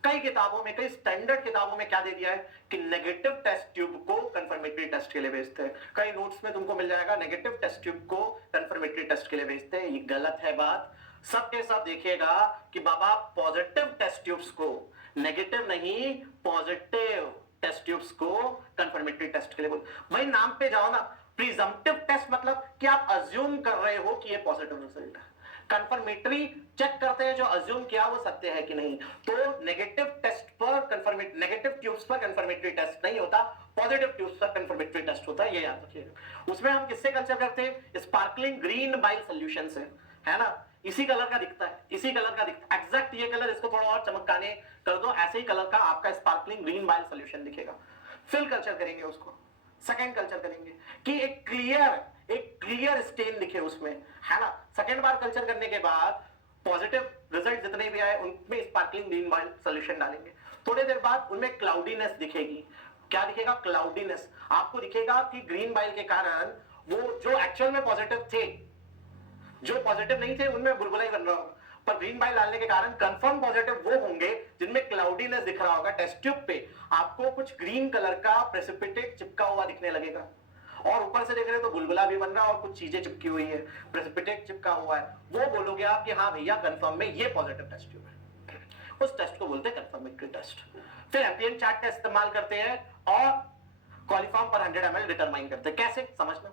कई किताबों में, कई स्टैंडर्ड किताबों में क्या दे दिया है कि नेगेटिव टेस्ट ट्यूब को कंफर्मेटरी टेस्ट के लिए भेजते हैं। कई नोट्स में तुमको मिल जाएगा नेगेटिव टेस्ट ट्यूब को कंफर्मेटरी टेस्ट के लिए भेजते हैं। ये गलत है बात। सबके सब देखिएगा कि बाबा पॉजिटिव टेस्ट ट्यूब्स को, नेगेटिव नहीं, पॉजिटिव टेस्ट ट्यूब्स को कंफर्मेटरी टेस्ट के लिए बोल। भाई नाम पे जाओ ना, प्रिजम्पटिव टेस्ट मतलब कि आप अज्यूम कर रहे हो कि ये पॉजिटिव रिजल्ट है। कंफर्मेटरी चेक करते हैं जो अज्यूम किया वो सत्य है कि नहीं। तो नेगेटिव टेस्ट पर कंफर्मेटरी, नेगेटिव ट्यूब्स पर कंफर्मेटरी टेस्ट नहीं होता, पॉजिटिव ट्यूब्स पर कंफर्मेटरी टेस्ट होता है, ये याद रखिएगा। उसमें हम किससे कल्चर करते हैं? स्पार्कलिंग ग्रीन बाइल सॉल्यूशन से, है ना। इसी कलर का दिखता है, इसी कलर का दिखता है, एग्जैक्ट ये कलर, इसको थोड़ा और चमकाने कर दो, ऐसे ही कलर का आपका स्पार्कलिंग ग्रीन बाइल सॉल्यूशन दिखेगा। फिर कल्चर करेंगे उसको, सेकेंड कल्चर करेंगे कि एक क्लियर स्टेन दिखे उसमें, है ना। सेकेंड बार कल्चर करने के बाद पॉजिटिव रिजल्ट जितने भी आए उनमें स्पार्कलिंग ग्रीन बाइल सॉल्यूशन डालेंगे। थोड़ी देर बाद उनमें क्लाउडीनेस दिखेगी। क्या दिखेगा? क्लाउडीनेस। आपको दिखेगा कि ग्रीन बाइल के कारण वो जो एक्चुअल में पॉजिटिव थे, जो पॉजिटिव नहीं थे उनमें बुलबुला ही बन रहा होगा, पर ग्रीन बाइल डालने के कारण कंफर्म पॉजिटिव वो होंगे जिनमें क्लाउडीनेस दिख रहा होगा। टेस्ट ट्यूब पे आपको कुछ ग्रीन कलर का प्रेसिपिटेट चिपका हुआ दिखने लगेगा, और ऊपर से देख रहे तो बुलबुला भी बन रहा है और कुछ चीजें चिपकी हुई है, प्रेसिपिटेट चिपका हुआ है। वो बोलोगे आप कि हाँ भैया कंफर्म में ये पॉजिटिव टेस्ट ट्यूब है। उस टेस्ट को बोलते हैं कंफर्मेटरी टेस्ट। फिर एम्पियन चार्ट का इस्तेमाल करते हैं और कॉलीफॉर्म पर 100 ml डिटरमाइन करते हैं। कैसे समझना,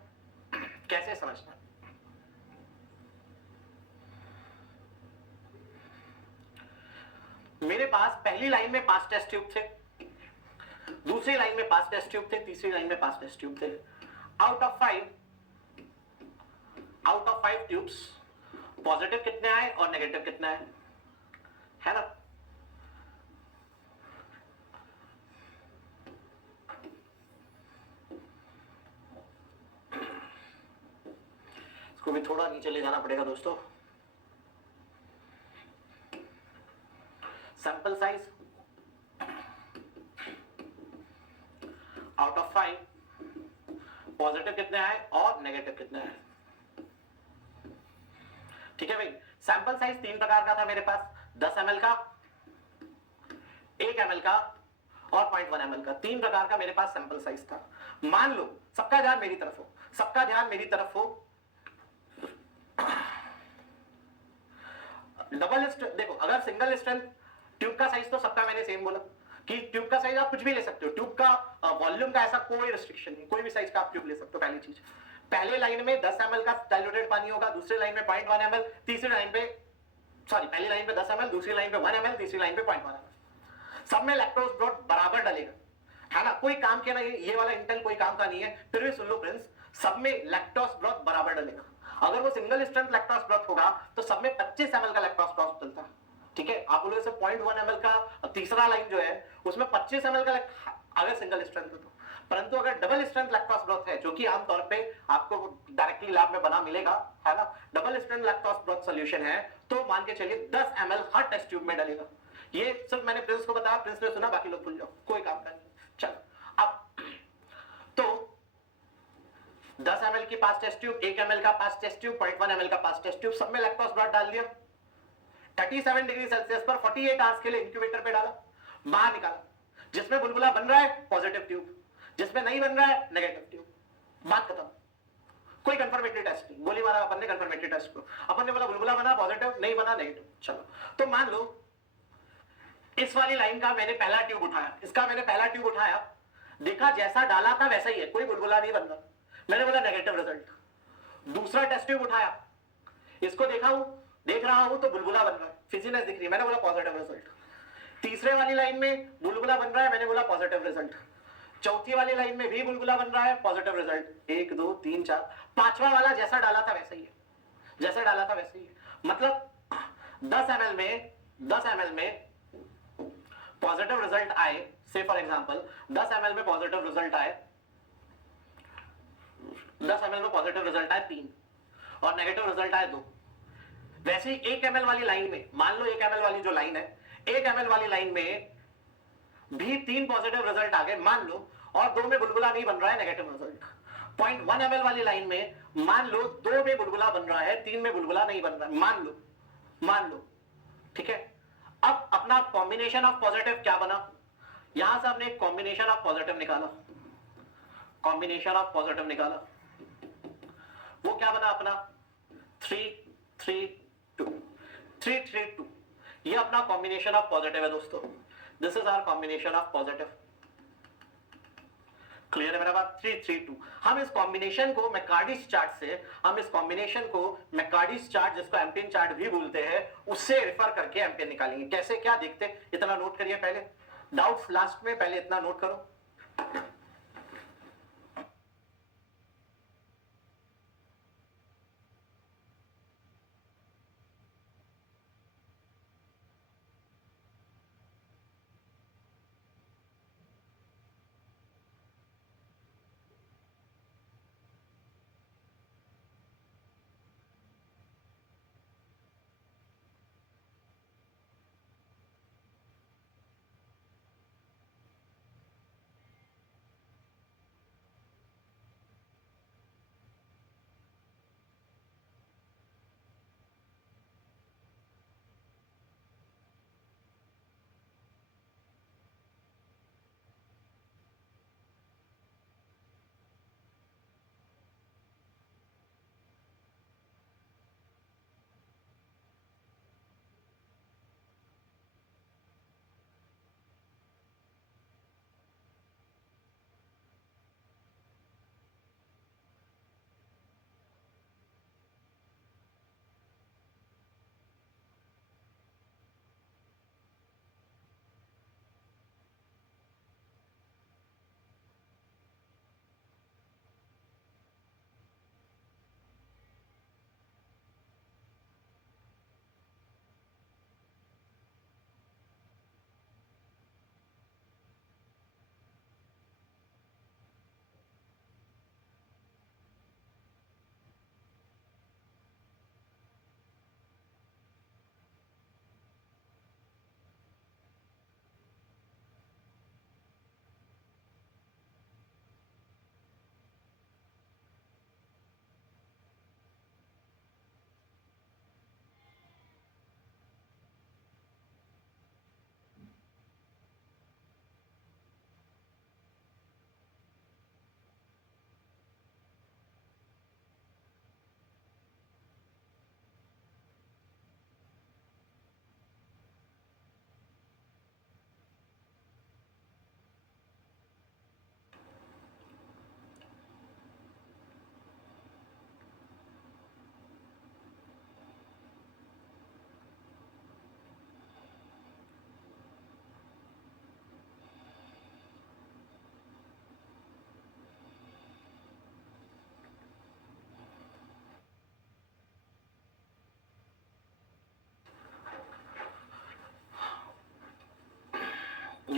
कैसे समझना? मेरे पास पहली लाइन में 5 टेस्ट ट्यूब थे, दूसरी लाइन में 5 टेस्ट ट्यूब थे, तीसरी लाइन में 5 टेस्ट ट्यूब थे। आउट ऑफ 5 ट्यूब्स पॉजिटिव कितने आए और नेगेटिव कितने आए, है ना। इसको भी थोड़ा नीचे ले जाना पड़ेगा दोस्तों। Sample size out of 5 positive कितने आए और नेगेटिव कितने आए। ठीक है भाई, सैंपल साइज 3 प्रकार का था मेरे पास, 10 ml का, 1 ml का और 0.1 ml का, 3 प्रकार का मेरे पास सैंपल साइज था। मान लो सबका ध्यान मेरी तरफ हो, सबका ध्यान मेरी तरफ हो। डबल देखो, अगर सिंगल स्ट्रेंथ ट्यूब का साइज तो सबका मैंने सेम बोला कि ट्यूब का साइज आप कुछ भी ले सकते हो, ट्यूब का वॉल्यूम का ऐसा कोई रिस्ट्रिक्शन नहीं, कोई भी साइज का आप ट्यूब ले सकते हो। पहली चीज, पहले लाइन में 10 ml का डाइल्यूटेड पानी होगा, दूसरी लाइन में 0.1 ml, तीसरी लाइन पे पहली लाइन पे 10 ml, दूसरी लाइन पे 1 ml, तीसरी लाइन पे 0.1 ml। सब में लैक्टोज ब्रॉथ बराबर डलेगा, है ना, कोई काम के ना, ये वाला इंटेल कोई काम का नहीं है, फिर भी सुन लो प्रिंस, सब में लैक्टोज ब्रॉथ बराबर डलेगा। अगर वो सिंगल स्ट्रेंथ लैक्टोज ब्रॉथ होगा तो सब में 25 ml का लैक्टोज ब्रॉथ डलता है। ठीक है, आप बोलोगे 0.1 ml का तीसरा लाइन जो है उसमें 25 ml का, अगर सिंगल स्ट्रेंथ है तो। परंतु अगर डबल स्ट्रेंथ लैक्टोज ब्रॉथ है, जो कि आमतौर पे आपको डायरेक्टली लैब में बना मिलेगा, है ना, double strength lactose broth solution है, तो मान के चलिए 10 ml हर टेस्ट ट्यूब में डलेगा। ये सिर्फ मैंने प्रिंस को बताया, प्रिंस ने सुना, बाकी लोग भूल जाओ, कोई काम का नहीं। चलो अब तो 10 ml की 5 टेस्ट ट्यूब, 1 ml का 5 टेस्ट ट्यूब, 0.1 ml का 5 टेस्ट ट्यूब, सब में लैक्टोज ब्रॉथ डाल दिया, 37 डिग्री सेल्सियस पर 48 आवर्स के लिए इंक्यूबेटर पे डाला, बाहर निकाला। जिसमें बुलबुला बन रहा है पॉजिटिव ट्यूब, जिसमें नहीं बन रहा है नेगेटिव ट्यूब। बात खत्म, कोई कंफर्मेटरी टेस्ट नहीं, गोली मारा अपन ने कंफर्मेटरी टेस्ट को, अपन ने बोला बुलबुला बना पॉजिटिव, नहीं बना नेगेटिव। चलो तो मान लो इस वाली लाइन का मैंने पहला ट्यूब उठाया, इसका मैंने पहला ट्यूब उठाया, देखा जैसा डाला था वैसा ही है, कोई बुलबुला नहीं बन रहा, मैंने बोला नेगेटिव रिजल्ट। दूसरा टेस्ट ट्यूब उठाया, इसको देख रहा हूं तो बुलबुला बन रहा है, फिजीनेस दिख रही है, मैंने बोला पॉजिटिव रिजल्ट। तीसरे वाली लाइन में बुलबुला बन रहा है, मैंने बोला पॉजिटिव रिजल्ट। चौथी वाली लाइन में भी बुलबुला बन रहा है, पॉजिटिव रिजल्ट। 1 2 3 4, पांचवा वाला जैसा डाला था वैसा ही है, जैसा डाला था वैसे ही है। मतलब 10 ml में पॉजिटिव रिजल्ट आए, से फॉर एग्जांपल 10 ml में पॉजिटिव रिजल्ट आए, 10 ml में पॉजिटिव रिजल्ट आए 3 और नेगेटिव रिजल्ट आए 2। वैसे ही 1 ml वाली लाइन में, मान लो 1 ml वाली जो लाइन है, 1 ml वाली लाइन में भी 3 पॉजिटिव रिजल्ट आ गए मान लो, और 2 में बुलबुला नहीं बन रहा है, नेगेटिव रिजल्ट। 0.1 ml वाली लाइन में मान लो 2 में बुलबुला बन रहा है, 3 में बुलबुला नहीं बन रहा है, मान लो। ठीक है, अब अपना कॉम्बिनेशन ऑफ पॉजिटिव क्या बना, यहां से हमने एक कॉम्बिनेशन ऑफ पॉजिटिव निकाला, वो क्या बना अपना 3 3 2, ये अपना कॉम्बिनेशन ऑफ पॉजिटिव है दोस्तों। This is our combination of positive. Clear है मेरा बात? 3 3 2। हम इस कॉम्बिनेशन को मैकार्डिस चार्ट, जिसको एम्पियन चार्ट भी बोलते हैं, उससे रेफर करके एम्पियन निकालेंगे। कैसे क्या देखते, इतना नोट करिए पहले, डाउट्स लास्ट में, पहले इतना नोट करो।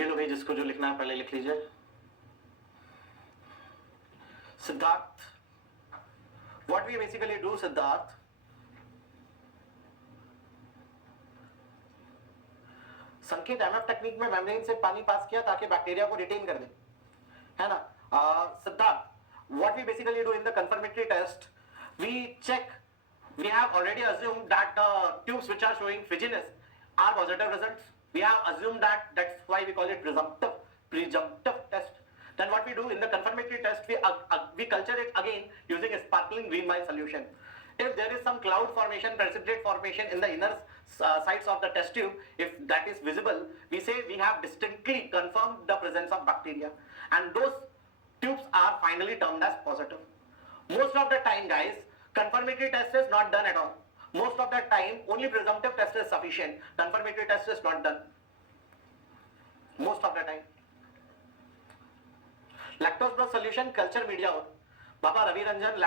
लो भाई, जिसको जो लिखना है पहले लिख लीजिए। Siddharth, what we basically do, Siddharth, संकेत एमएफ टेक्निक में मेम्ब्रेन से पानी पास किया ताकि बैक्टीरिया को रिटेन कर दे, है ना। Siddharth, what we basically do in the confirmatory test, we check, we have already assumed that the tubes which are showing fizziness are positive results. We have assumed that, that's why we call it presumptive test. Then what we do in the confirmatory test, we culture it again using a sparkling green wine solution. If there is some cloud formation, precipitate formation in the inner sides of the test tube, if that is visible, we say we have distinctly confirmed the presence of bacteria, and those tubes are finally termed as positive. Most of the time, guys, confirmatory test is not done at all. Most of the time, only presumptive test is sufficient. Confirmatory test is not done. Most of the time. Lactose plus solution culture media होता है। बाबा रवि रंजन,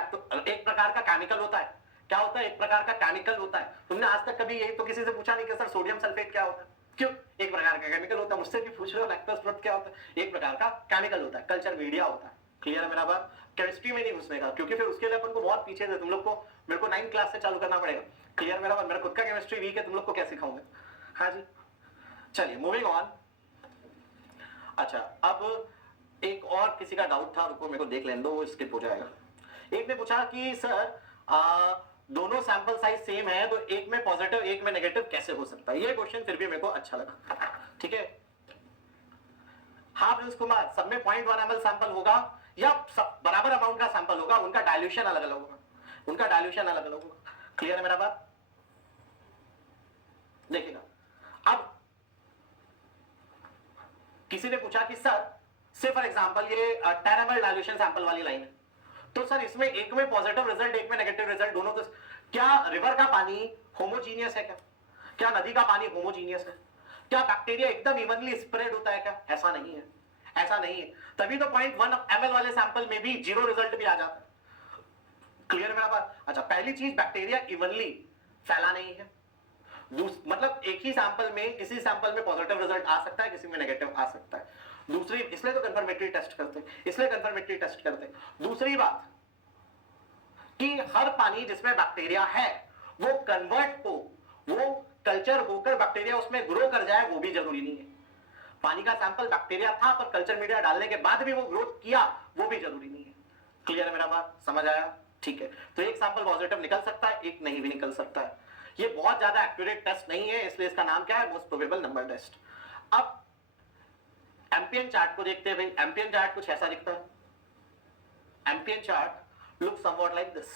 एक प्रकार का chemical होता है। क्या होता है? एक प्रकार का केमिकल होता है। तुमने आज तक कभी यही तो किसी से पूछा नहीं कि सर सोडियम सल्फेट क्या होता है? क्यों? एक प्रकार का केमिकल होता है। मुझसे भी पूछ रहे हो लैक्टोज प्लस क्या होता है? एक प्रकार का केमिकल होता है, कल्चर मीडिया होता है। क्लियर है मेरा बात? केमिस्ट्री में नहीं घुसने का, क्योंकि फिर उसके लिए अपन को बहुत पीछे से, तुम लोग को, मेरे को 9th क्लास से चालू करना पड़ेगा। क्लियर मेरा बात? मेरा खुद का केमिस्ट्री वीक है, तुम लोग को क्या सिखाऊंगा? हाँ जी, चलिए मूविंग ऑन। अच्छा, अब एक और किसी का डाउट था, रुको मेरे को देख लेने दो, वो स्किप हो जाएगा। एक ने पूछा कि सर दोनों सैंपल साइज सेम है तो एक में पॉजिटिव एक में नेगेटिव कैसे हो सकता है? ये क्वेश्चन फिर भी मेरे को अच्छा लगा। ठीक है, हाँ प्रिंस कुमार, सब में 0.1 ml सैंपल होगा या सब बराबर अमाउंट का सैंपल होगा, उनका डाइल्यूशन अलग अलग होगा, उनका डाइल्यूशन अलग अलग होगा। क्लियर है मेरा बात? देखिएगा, अब किसी ने पूछा कि सर से फॉर एग्जांपल ये 10 ml डाइल्यूशन सैंपल वाली लाइन है, तो सर इसमें एक में पॉजिटिव रिजल्ट एक में नेगेटिव रिजल्ट दोनों, तो क्या रिवर का पानी होमोजीनियस है? क्या नदी का पानी होमोजीनियस है? क्या बैक्टीरिया एकदम इवनली स्प्रेड होता है? क्या ऐसा नहीं है, ऐसा नहीं है। तभी तो 0.1 ml वाले सैंपल में भी 0 रिजल्ट भी आ जाता है। क्लियर मेरा बात? अच्छा, पहली चीज, बैक्टीरिया इवनली फैला नहीं है। मतलब एक ही सैंपल में, किसी सैंपल में पॉजिटिव रिजल्ट आ सकता है, किसी में नेगेटिव आ सकता है। दूसरी, इसलिए तो कंफर्मेटरी टेस्ट करते हैं, इसलिए कंफर्मेटरी टेस्ट करते हैं। दूसरी बात कि हर पानी जिसमें बैक्टीरिया है वो कन्वर्ट हो, वो कल्चर होकर बैक्टीरिया उसमें ग्रो कर जाए, वो भी जरूरी नहीं है। पानी का सैंपल बैक्टीरिया था पर कल्चर मीडिया डालने के बाद भी वो ग्रोथ किया, वो भी जरूरी नहीं है। क्लियर है मेरा बात? समझ आया? ठीक है, तो एक सैंपल पॉजिटिव निकल सकता है, एक नहीं भी निकल सकता है। ये बहुत ज्यादा एक्यूरेट टेस्ट नहीं है, इसलिए इसका नाम क्या है? Most probable number test. अब एम्पियन चार्ट को देखते हैं भाई। एम्पियन चार्ट कुछ ऐसा दिखता है। MPN chart look somewhat like this.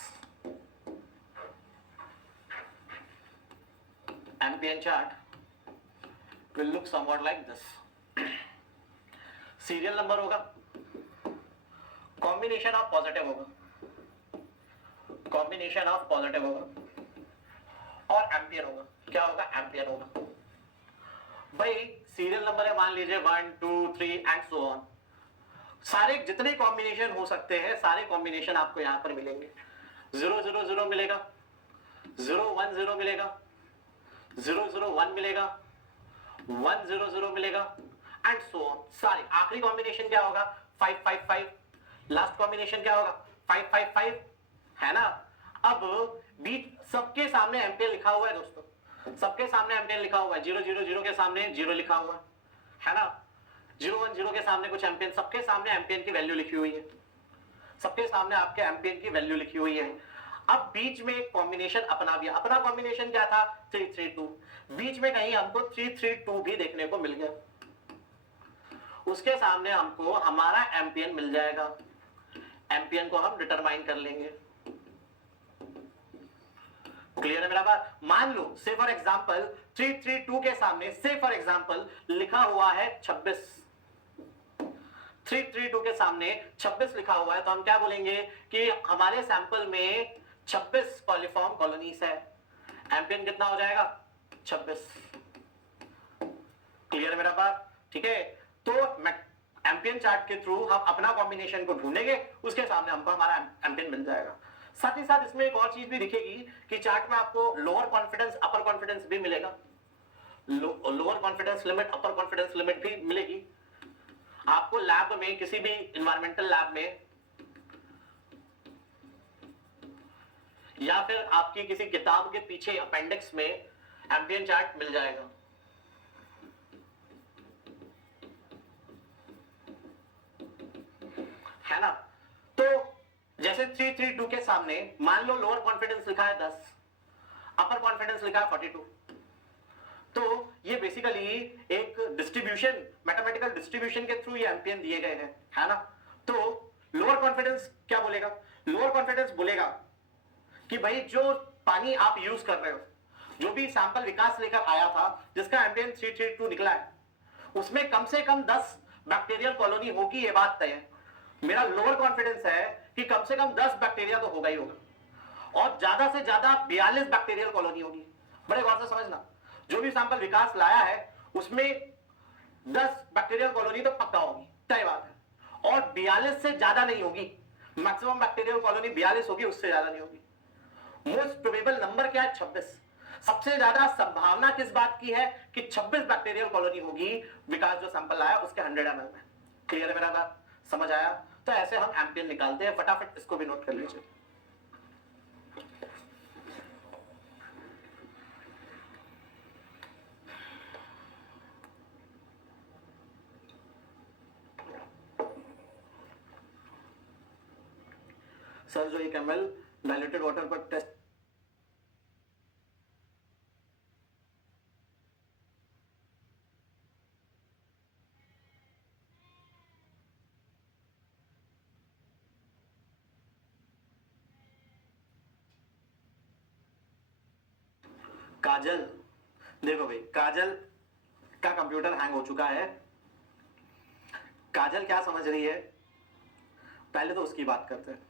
MPN chart will look somewhat like this. Serial number होगा, कॉम्बिनेशन ऑफ पॉजिटिव होगा, कॉम्बिनेशन ऑफ पॉजिटिव होगा और एम्पियर होगा। क्या होगा? एम्पियर होगा। भाई सीरियल नंबर है, मान लीजिए 1 2 3 एंड सो ऑन। सारे जितने कॉम्बिनेशन हो सकते हैं, सारे कॉम्बिनेशन आपको यहां पर मिलेंगे। 0 0 0 मिलेगा, 0 1 0 मिलेगा, 0 0 1 मिलेगा, 1 0 0 मिलेगा एंड सो ऑन। सारे आखिरी कॉम्बिनेशन क्या होगा? 5 5 5। लास्ट कॉम्बिनेशन क्या होगा? 5 5 5, है ना। अब बीच सबके सामने एम्पियर लिखा हुआ है दोस्तों, सबके सामने एम्पियर लिखा हुआ है। 0 0 0 के सामने 0 लिखा हुआ है ना। 0 1 0 के सामने कुछ एम्पियर, सबके सामने एम्पियर की वैल्यू लिखी हुई है, सबके सामने आपके एम्पियर की वैल्यू लिखी हुई है। अब बीच में एक कॉम्बिनेशन अपना भी, अपना कॉम्बिनेशन क्या था? 3 3 2। बीच में कहीं हमको 3 3 2 भी देखने को मिल गया, उसके सामने हमको हमारा एम्पियर मिल जाएगा। एम्पियर को हम डिटरमाइन कर लेंगे। क्लियर है मेरा बात? मान लो से फॉर एग्जांपल 3 3 2 के सामने से फॉर एग्जांपल लिखा हुआ है 26। 3 3 2 के सामने 26 लिखा हुआ है, तो हम क्या बोलेंगे कि हमारे सैंपल में 26 कॉलिफॉर्म कॉलोनीज है। एम्पियर कितना हो जाएगा? 26। क्लियर है मेरा बात? ठीक है, तो एम्पियर चार्ट के थ्रू हम अपना कॉम्बिनेशन को ढूंढेंगे, उसके सामने हमको हमारा एम्पियर मिल जाएगा। साथ ही साथ इसमें एक और चीज भी दिखेगी कि चार्ट में आपको लोअर कॉन्फिडेंस अपर कॉन्फिडेंस भी मिलेगा। लोअर कॉन्फिडेंस लिमिट, अपर कॉन्फिडेंस लिमिट भी मिलेगी आपको लैब में, किसी भी इन्वायरमेंटल लैब में, या फिर आपकी किसी किताब के पीछे अपेंडिक्स में एम्बिएंट चार्ट मिल जाएगा। है ना? तो जैसे 332 के सामने मान लो लोअर कॉन्फिडेंस लिखा है 10, अपर कॉन्फिडेंस लिखा है 42, तो ये बेसिकली एक डिस्ट्रीब्यूशन, मैथमेटिकल डिस्ट्रीब्यूशन के थ्रू ये एम्पियन दिए गए हैं, है ना? तो लोअर कॉन्फिडेंस क्या बोलेगा? लोअर कॉन्फिडेंस बोलेगा कि भाई जो पानी आप यूज कर रहे हो, जो भी सैंपल विकास लेकर आया था जिसका एम्पियन 332 निकला है, उसमें कम से कम 10 बैक्टीरियल कॉलोनी होगी, ये बात तय है। मेरा लोअर कॉन्फिडेंस है कि कम से कम 10 बैक्टीरिया तो होगा ही होगा, और ज्यादा से ज्यादा 42 बैक्टीरियल कॉलोनी होगी। बड़े गौर से समझना, जो भी सैंपल विकास लाया है उसमें 10 बैक्टीरियल कॉलोनी तो पक्का होगी, तय बात है, और 42 से ज्यादा नहीं होगी। मैक्सिमम बैक्टीरियल कॉलोनी 42 होगी, उससे ज्यादा नहीं होगी। मोस्ट प्रोबेबल नंबर क्या है? 26। सबसे ज्यादा संभावना किस बात की है कि 26 बैक्टीरियल कॉलोनी होगी विकास जो सैंपल आया उसके 100 ml में। क्लियर है मेरा बात? समझ आया? तो ऐसे हम एम्पियन निकालते हैं। फटाफट इसको भी नोट कर लीजिए। सर जो 1 ml डाइल्यूटेड वाटर पर टेस्ट काजल, देखो भाई, काजल का कंप्यूटर हैंग हो चुका है। काजल क्या समझ रही है, पहले तो उसकी बात करते हैं।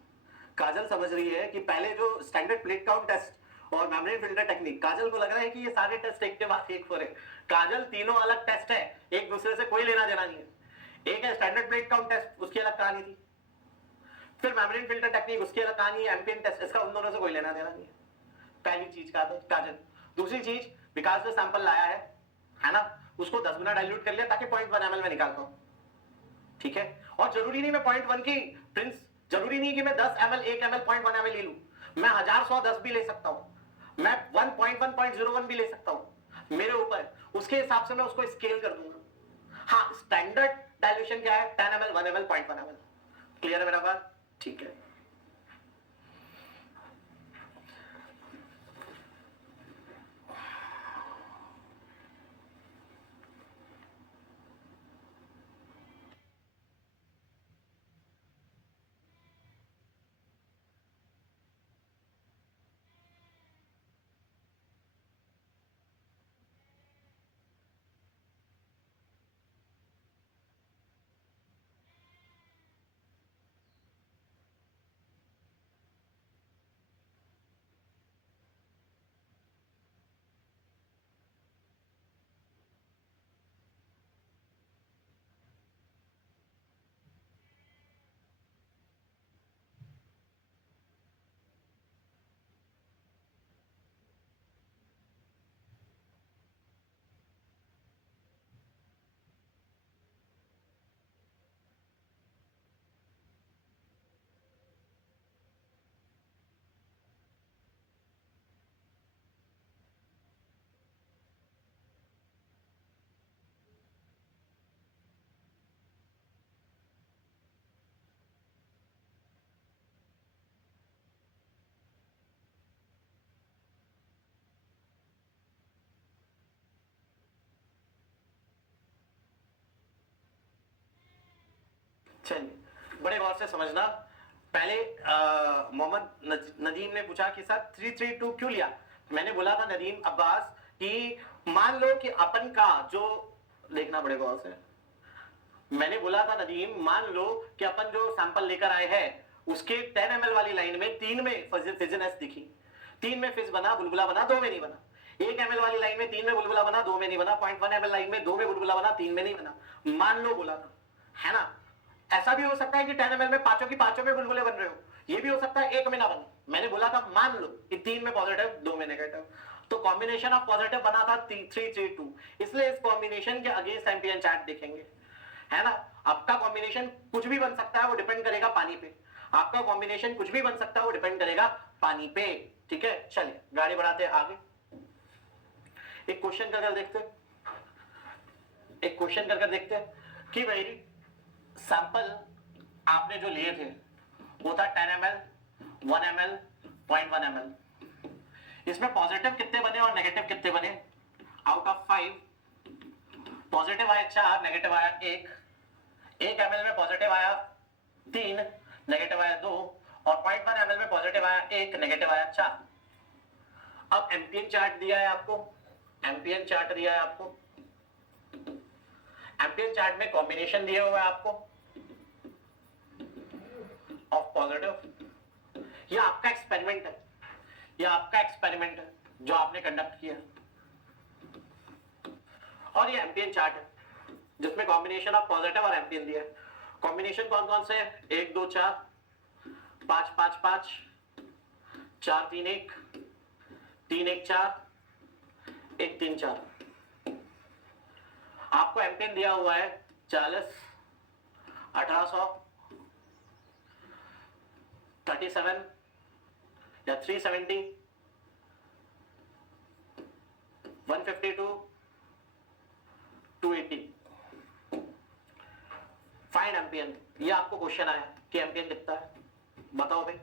काजल समझ रही है कि पहले जो स्टैंडर्ड प्लेट काउंट टेस्ट और मेम्ब्रेन फिल्टर टेक्निक, काजल को लग रहा है कि ये सारे टेस्ट एक के बाद एक हो रहे। काजल तीनों अलग टेस्ट है, एक दूसरे से कोई लेना देना नहीं है। एक है स्टैंडर्ड प्लेट काउंट टेस्ट, उसकी अलग कहानी थी, फिर मेम्ब्रेन फिल्टर टेक्निक, उसकी अलग कहानी, एम्पियन टेस्ट, इसका उन दोनों से कोई लेना देना नहीं है। पहली चीज काजल। दूसरी चीज, विकास जो सैंपल लाया है ना, उसको 10 गुना डाइल्यूट कर लिया ताकि 0.1 ml में निकाल पाऊं। ठीक है? और जरूरी नहीं मैं 0.1 की प्रिंस, जरूरी नहीं कि मैं 10 ml 1 ml 0.1 ml ले लूं, मैं 1000 100 10 भी ले सकता हूं, मैं 1.1.01 भी ले सकता हूं, मेरे ऊपर, उसके हिसाब से मैं उसको स्केल कर दूंगा। हाँ, स्टैंडर्ड डाइल्यूशन क्या है? 10 ml 1 ml 0.1 ml। क्लियर है मेरा बात? ठीक है। चलिए बड़े गौर से समझना। पहले मोहम्मद नदीम ने पूछा कि सर 332 क्यों लिया। मैंने बोला था नदीम अब्बास कि मान लो कि अपन का जो, देखना बड़े गौर से, मैंने बोला था नदीम, मान लो कि अपन जो सैंपल लेकर आए हैं उसके 10 ml वाली लाइन में 3 में फिजनेस दिखी, 3 में फिज बना, बुलबुला बना, 2 में नहीं बना। 1 ml वाली लाइन में 3 में बुलबुला बना, 2 में नहीं बना। 0.1 ml लाइन में 2 में बुलबुला बना, 3 में नहीं बना। मान लो बोला था, है ना? ऐसा भी हो सकता है कि 10 ml में पांचों की पांचों में बुलबुले बन रहे हो, ये भी हो सकता है 1 में ना बने। मैंने बोला था मान लो कि 3 में पॉजिटिव 2 में नेगेटिव, तो कॉम्बिनेशन ऑफ पॉजिटिव बना था 332, इसलिए इस कॉम्बिनेशन के अगेंस्ट एम्पियर चार्ट देखेंगे, है ना। आपका कॉम्बिनेशन कुछ भी बन सकता है, वो डिपेंड करेगा पानी पे। आपका कॉम्बिनेशन कुछ भी बन सकता है, वो डिपेंड करेगा पानी पे। ठीक है, चलिए गाड़ी बढ़ाते हैं आगे। एक क्वेश्चन करके देखते हैं, एक क्वेश्चन करके देखते हैं कि भाई सैंपल आपने जो लिए थे वो था 10 ml, 1 ml, 0.1 ml। इसमें पॉजिटिव कितने बने और नेगेटिव कितने बने? आउट ऑफ 5 पॉजिटिव आया 4, नेगेटिव आया 1। 1 ml में पॉजिटिव आया 3, नेगेटिव आया 2, और 0.1 ml में पॉजिटिव आया 1, नेगेटिव आया 4। अब एम्पियर चार्ट दिया है आपको, एम्पियर चार्ट दिया है आपको, एम्पियर चार्ट में कॉम्बिनेशन दिया हुआ है आपको ऑफ पॉजिटिव। ये आपका एक्सपेरिमेंट है, ये आपका एक्सपेरिमेंट है जो आपने कंडक्ट किया, और ये एम्पियर चार्ट है जिसमें कॉम्बिनेशन ऑफ पॉजिटिव और एम्पियर दिया है। कॉम्बिनेशन कौन कौन से है? 1 2 4, 5 5 5, 4 3 1, 3 1 4, 1 3 4। आपको एम्पियर दिया हुआ है 40, 1800, 37 या 370, 152, 280। Find ampere. ये आपको क्वेश्चन आया कि एम्पियर कितना है, बताओ भाई।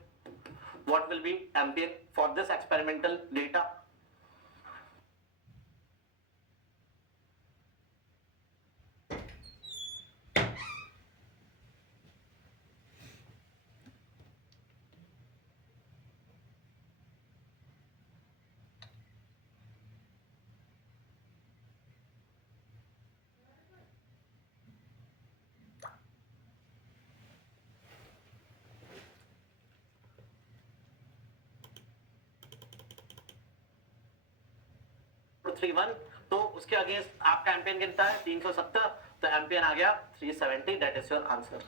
What will be ampere for this experimental data? तो उसके अगेंस्ट आपका एम्पियर कितना है? 370, तो एम्पियर आ गया 370। That is your answer.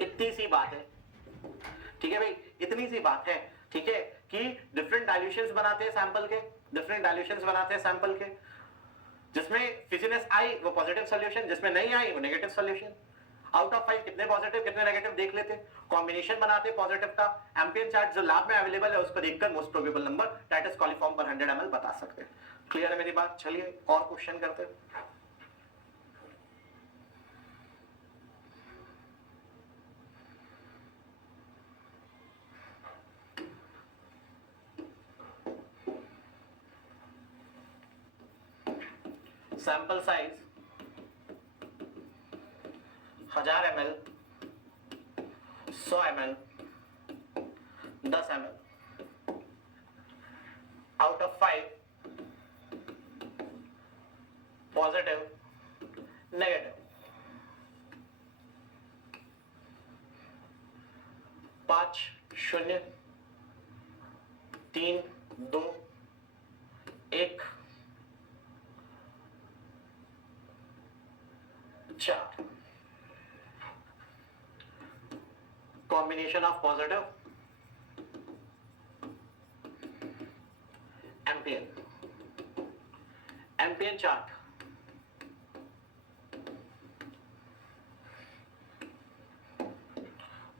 इतनी सी बात है, ठीक है भाई, इतनी सी बात है। ठीक है कि डिफरेंट डाइल्यूशंस बनाते हैं सैंपल के, डिफरेंट डाइल्यूशंस बनाते हैं सैंपल के, जिसमें फिजिनेस आई वो पॉजिटिव सॉल्यूशन, जिसमें नहीं आई वो नेगेटिव सॉल्यूशन। आउट ऑफ 5 कितने पॉजिटिव कितने नेगेटिव देख लेते, कॉम्बिनेशन बनाते पॉजिटिव का। एम्पियर चार्ट जो लैब में अवेलेबल है उसको देखकर most probable number that is coliform पर 100 ml बता सकते हैं। क्लियर है मेरी बात? चलिए और क्वेश्चन करते हैं। Sample size 1000 ml, 100 ml, 10 ml। Out of 5 positive negative. 5 0 3 2 1 4। Combination of positive ampere, ampere chart.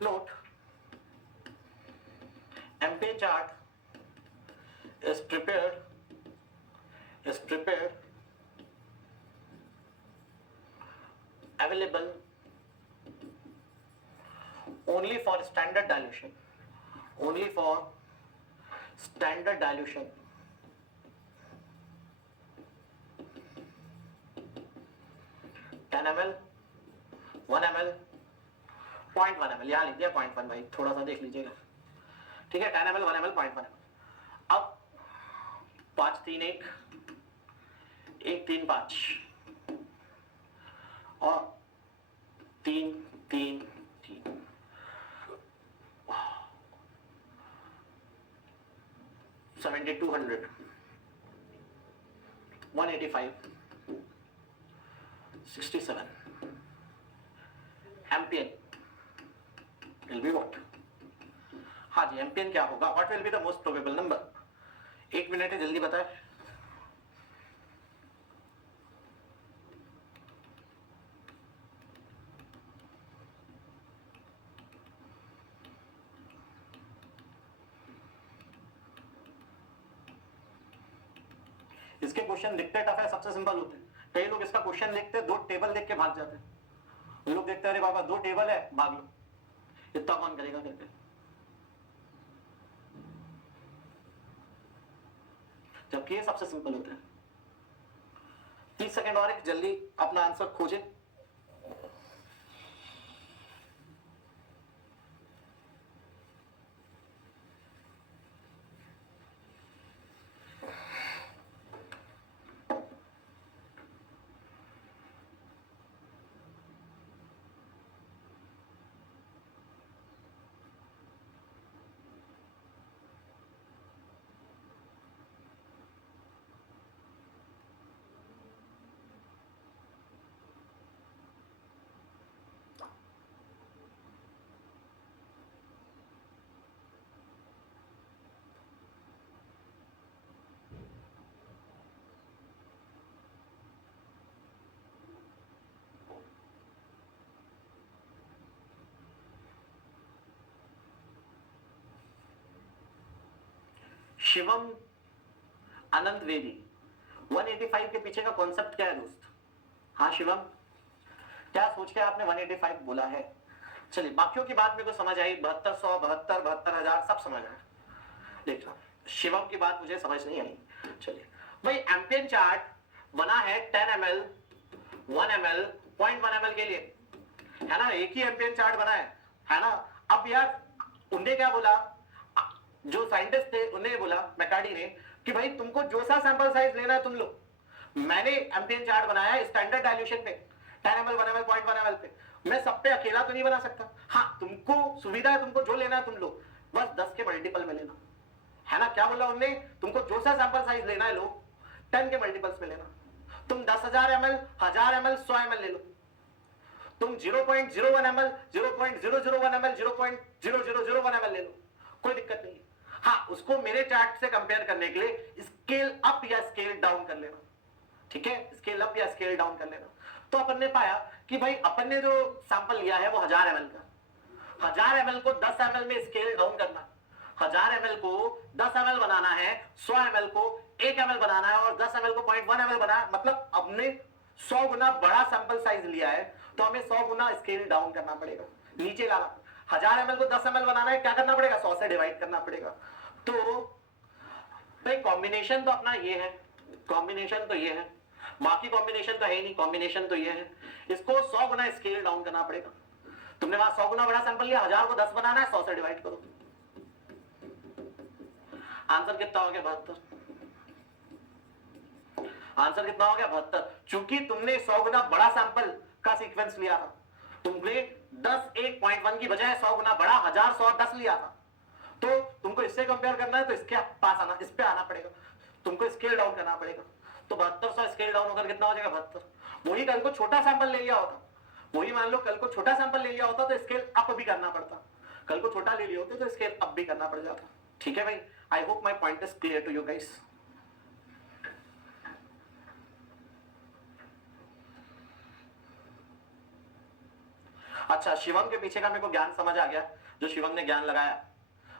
Note, ampere chart is prepared available only for standard dilution, only for standard dilution। 10 ml, 1 ml, 0.1 ml, यहाँ लिख दिया 0.1 भाई, थोड़ा सा देख लीजिएगा। ठीक है, 10 ml, 1 ml, 0.1 ml। अब 5 3 1, 1 3 5 और 3 3 3। 7200, 185, 67 एम्पियर will be what? हाँ जी, एम्पियर क्या होगा? What will be the most probable number? 1 minute है, जल्दी बताए। इसके क्वेश्चन लिखते टफ है, सबसे सिंपल होते हैं। कई लोग इसका क्वेश्चन लिखते 2 टेबल देख के भाग जाते हैं। लोग देखते हैं अरे बाबा 2 टेबल है, भाग लो, इतना कौन करेगा करके। जबकि ये सबसे सिंपल होते हैं। 30 सेकंड और एक, जल्दी अपना आंसर खोजे। शिवम अनंत वेदी, 185 के पीछे का कॉन्सेप्ट क्या है दोस्त? हाँ शिवम, क्या सोच के आपने 185 बोला है? चलिए बाकियों की बात मेरे को समझ आई, 7200, 72, 72,000 सब समझ आया। देखना, शिवम की बात मुझे समझ नहीं आई। चलिए भाई, एम्पियन चार्ट बना है 10 ml, 1 ml, 0.1 ml के लिए, है ना? एक ही एम्पियन चार्ट बना है ना? अब यार उनने क्या बोला, जो साइंटिस्ट थे उन्होंने बोला, मैकार्डी ने, कि भाई तुमको जो सा सैंपल साइज लेना है तुम लो। मैंने एम्पियन चार्ट बनाया है स्टैंडर्ड डाइल्यूशन पे, 10 ml, 1 ml, 0.1 ml पे। मैं सब पे अकेला तो नहीं बना सकता। हाँ, तुमको सुविधा है, तुमको जो लेना है तुम लो, बस 10 के मल्टीपल में लेना, है ना? क्या बोला उन्होंने? तुमको जो सा सैंपल साइज लेना है लो, 10 के मल्टीपल्स में लेना। तुम 10,000 ml, 1000 ml, 100 ml ले लो। तुम 0.01 ml, 0.001 ml, 0.0001 ml ले लो, कोई दिक्कत नहीं है। हाँ, उसको मेरे चार्ट से कंपेयर करने के लिए स्केल अप या स्केल डाउन कर लेना, ठीक है? स्केल अप या स्केल डाउन कर लेना। तो अपन ने पाया कि भाई अपन ने जो सैंपल लिया है वो 1000 ml का, 1000 ml को 10 ml में स्केल डाउन करना, 1000 ml को 10 ml बनाना है, 100 ml को 1 ml बनाना है, और 10 ml को 0.1 ml बनाना है। मतलब हमने 100 गुना बड़ा सैंपल साइज लिया है, तो हमें 100 गुना स्केल डाउन करना पड़ेगा, नीचे लाना। 1000 ml को 10 ml बनाना है, क्या करना पड़ेगा? 100 से डिवाइड करना पड़ेगा। तो भाई कॉम्बिनेशन तो अपना ये है, कॉम्बिनेशन तो ये है, बाकी कॉम्बिनेशन तो है ही नहीं, कॉम्बिनेशन तो ये है। इसको 100 गुना स्केल डाउन करना पड़ेगा। तुमने वहां 100 गुना बड़ा सैंपल लिया, 1000 को 10 बनाना है, 100 से डिवाइड करो। आंसर कितना हो गया? 72। आंसर कितना हो गया? 72। चूंकि तुमने 100 गुना बड़ा सैंपल का सीक्वेंस लिया था, तुमने 10 1.1 की बजाय 100 गुना बड़ा 1000 100 10 लिया था, तो तुमको इससे कंपेयर करना है, तो इसके पास आना, इस पे आना पड़ेगा, तुमको स्केल डाउन करना पड़ेगा। तो 7200 स्केल डाउन होकर कितना हो जाएगा? 72। वही कल को छोटा सैंपल ले लिया होता, वही मान लो कल को छोटा सैंपल ले लिया होता तो स्केल अप भी करना पड़ता, कल को छोटा ले लिया होता तो स्केल अप भी करना पड़ जाता। ठीक है भाई, I hope my point is clear to you guys. अच्छा, शिवम के पीछे का मेरे को ज्ञान समझ आ गया, जो शिवम ने ज्ञान लगाया।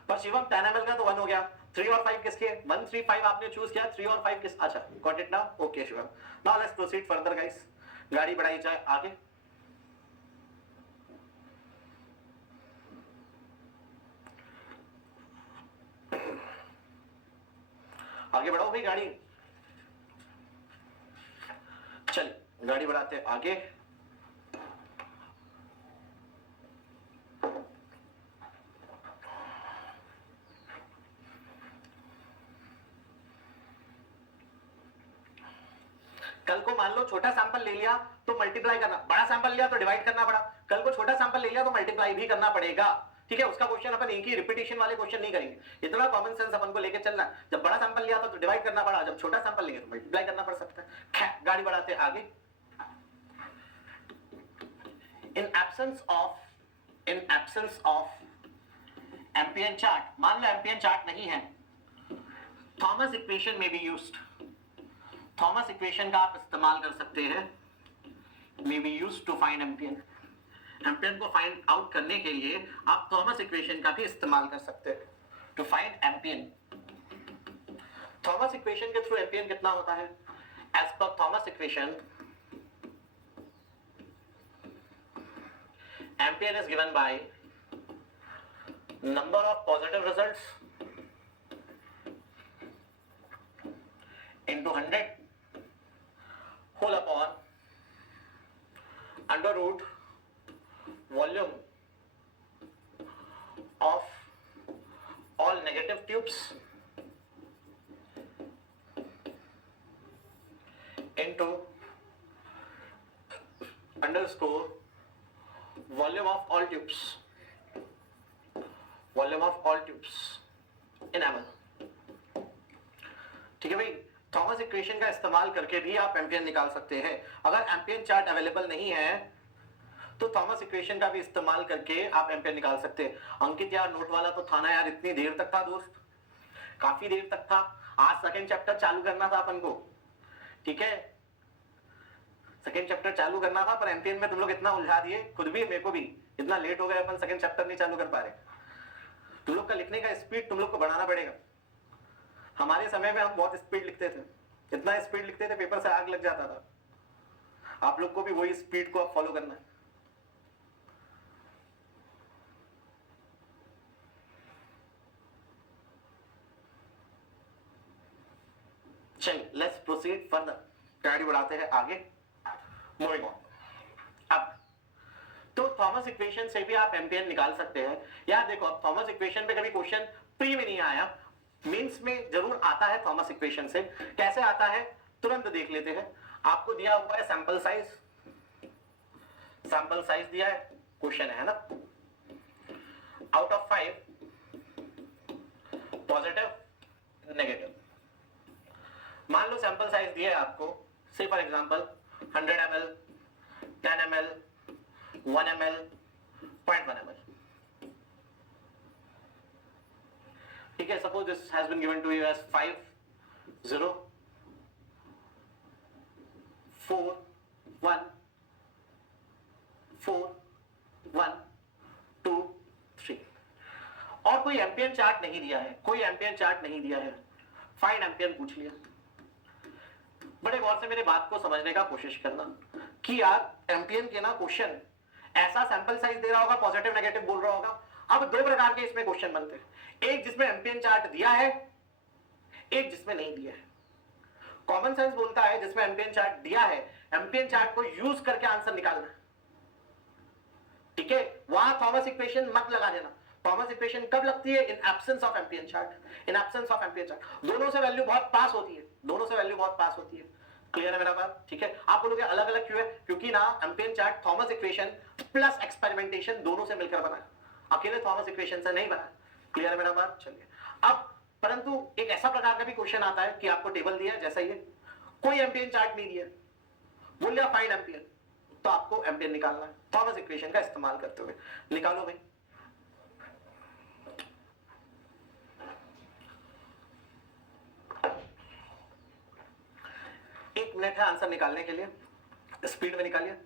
पर शिवम 10 ml का तो 1 हो गया, 3 और 5 किसके? 1 3 5 आपने चूज किया, 3 और 5 किस? अच्छा, got it now, okay Shivam. Now let's proceed further guys. गाड़ी बढ़ाई जाए आगे। आगे बढ़ाओ भाई गाड़ी, चलिए गाड़ी बढ़ाते हैं आगे। कल को मान लो छोटा सैंपल ले लिया तो मल्टीप्लाई करना, बड़ा सैंपल लिया तो डिवाइड करना पड़ा, कल को छोटा सैंपल ले लिया तो मल्टीप्लाई भी करना पड़ेगा। ठीक है, उसका क्वेश्चन अपन एक ही रिपीटेशन वाले क्वेश्चन नहीं करेंगे, इतना कॉमन सेंस अपन को लेके चलना। जब बड़ा सैंपल लिया था तो डिवाइड करना पड़ा, जब छोटा सैंपल लेंगे तो मल्टीप्लाई करना पड़ सकता है। गाड़ी बढ़ाते आगे। In absence of MPN chart, मान लो एम्पियन चार्ट नहीं है, थॉमस इक्वेशन में बी यूज्ड, थॉमस इक्वेशन का आप इस्तेमाल कर सकते हैं, may be used to find MPN. MPN को फाइंड आउट करने के लिए आप थॉमस इक्वेशन का भी इस्तेमाल कर सकते हैं to find MPN. Thomas equation के थ्रू एम्पियर कितना होता है? एज पर Thomas equation MPN is given by number of positive results into 100 whole upon under root volume of all negative tubes into underscore volume of all tubes in ml। ठीक है भाई, Thomas equation का इस्तेमाल करके भी आप ampere निकाल सकते हैं। अगर एम्पियर चार्ट अवेलेबल नहीं है तो थॉमस इक्वेशन का भी इस्तेमाल करके आप एम्पियर निकाल सकते हैं। अंकित यार नोट वाला तो था ना यार, इतनी देर तक था दोस्त, काफी देर तक था। आज सेकंड चैप्टर चालू करना था अपन को, ठीक है, सेकंड चैप्टर चालू करना था, पर एम्पियर में तुम लोग इतना उलझा दिए, खुद भी मेरे को भी इतना लेट हो गया, अपन सेकंड चैप्टर नहीं चालू कर पा रहे। तुम लोग का लिखने का स्पीड तुम लोग को बढ़ाना पड़ेगा। हमारे समय में हम बहुत स्पीड लिखते थे, इतना स्पीड लिखते थे पेपर से आग लग जाता था। आप लोग को भी वही स्पीड को फॉलो करना है। चलिए लेट्स प्रोसीड फर्दर, गाड़ी बढ़ाते हैं आगे, मूविंग ऑन। अब तो थॉमस इक्वेशन से भी आप एम्पियर निकाल सकते हैं। यार देखो, अब थॉमस इक्वेशन पे कभी क्वेश्चन प्री में नहीं आया, मेंस में जरूर आता है थॉमस इक्वेशन से। कैसे आता है तुरंत देख लेते हैं। आपको दिया हुआ है सैंपल साइज दिया है, क्वेश्चन है ना, आउट ऑफ 5 पॉजिटिव नेगेटिव। मान लो सैंपल साइज दिया है आपको, से for example 100 ml, 10 ml, 1 ml, 0.1 ml। ठीक है, suppose this has been given to you as 5 0 4 1 4 1 2 3 और कोई एम्पियर चार्ट नहीं दिया है, फाइंड एम्पियर पूछ लिया। बड़े गौर से मेरे बात को समझने का कोशिश करना कि यार एम्पियर के ना क्वेश्चन ऐसा सैंपल साइज दे रहा होगा, पॉजिटिव नेगेटिव बोल रहा होगा। अब दो प्रकार के इसमें क्वेश्चन बनते हैं, एक जिसमें एम्पियर चार्ट दिया है, एक जिसमें नहीं दिया है। कॉमन सेंस बोलता है जिसमें एम्पियर चार्ट दिया है, एम्पियर चार्ट को यूज करके आंसर निकालना, ठीक है। वहां थॉमस इक्वेशन मत लगा देना। थॉमस इक्वेशन कब लगती है? इन एब्सेंस ऑफ एम्पियर चार्ट। दोनों से वैल्यू बहुत पास होती है, क्लियर है मेरा बात? ठीक है, आप बोलोगे अलग अलग क्यों है? क्योंकि ना ampere chart Thomas equation plus experimentation दोनों से मिलकर बना है, अकेले थॉमस इक्वेशन से नहीं बना। क्लियर है मेरा बात? चलिए अब, परंतु एक ऐसा प्रकार का भी क्वेश्चन आता है कि आपको टेबल दिया है, जैसा ये कोई एम्पियर चार्ट नहीं दिया, बोल दिया फाइंड एम्पियर, तो आपको एम्पियर निकालना है थॉमस इक्वेशन का इस्तेमाल करते हुए। निकालो भाई। एक मिनट है आंसर निकालने के लिए, स्पीड में निकालिए।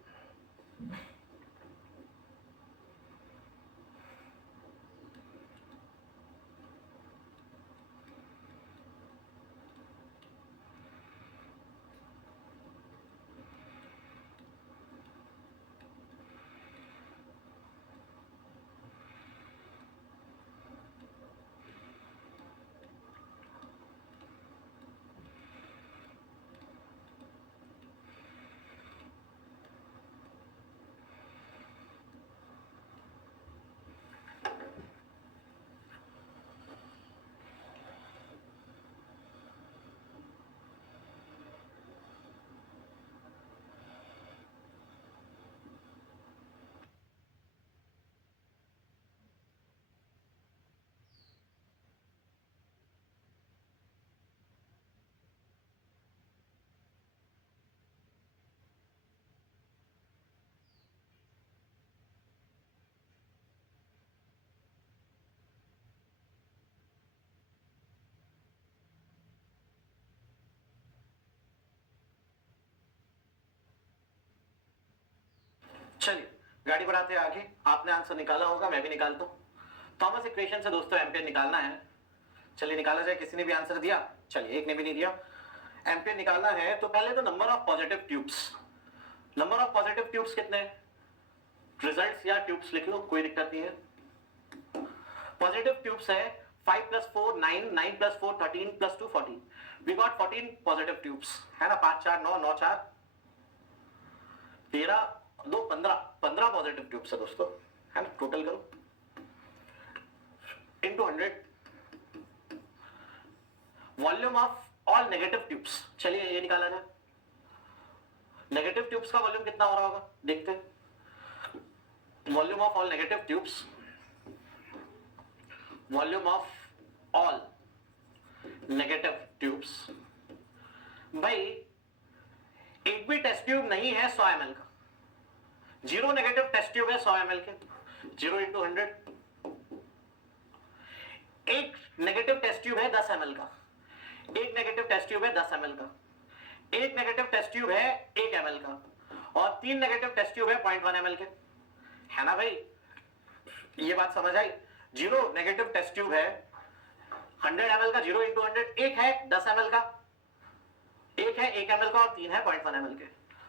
चलिए गाड़ी बढ़ाते हैं आगे। आपने आंसर निकाला होगा, मैं भी निकालता हूं। थॉमस इक्वेशन से दोस्तों एम्पियर निकालना है चलिए निकाला जाए, किसी ने भी आंसर दिया? चलिए एक ने भी नहीं दिया। एम्पियर निकालना है तो पहले तो number of positive tubes, number of positive tubes कितने हैं? रिजल्ट्स या ट्यूब्स लिख लो, कोई दिक्कत नहीं है। पॉजिटिव ट्यूब्स है 5 + 4 9, 9 + 4 13 + 2 14। वी गॉट 14 पॉजिटिव ट्यूब्स, है ना। 5 4 9, 9 4 13 2 15, 15 पॉजिटिव ट्यूब्स है दोस्तों, है ना। टोटल करो into 100 volume of all negative tubes. चलिए ये निकाला जाए, नेगेटिव ट्यूब्स का वॉल्यूम कितना हो रहा होगा, देखते हैं। Volume of all negative tubes, volume of all negative tubes. भाई एक भी टेस्ट ट्यूब नहीं है 100 ml का, 0 नेगेटिव टेस्ट ट्यूब है 100 ml के, 0 × 100। एक नेगेटिव टेस्ट ट्यूब है 10 ml का, एक नेगेटिव टेस्ट ट्यूब है 10 ml का, एक नेगेटिव टेस्ट ट्यूब है 1 ml का, और 3 नेगेटिव टेस्ट ट्यूब है 0.1 ml के, है ना भाई। ये बात समझ आई। 0 नेगेटिव टेस्ट ट्यूब है 100 ml का, 0 × 100, एक है 10 ml का, एक है 1 ml का, और 3 है 0.1 ml के।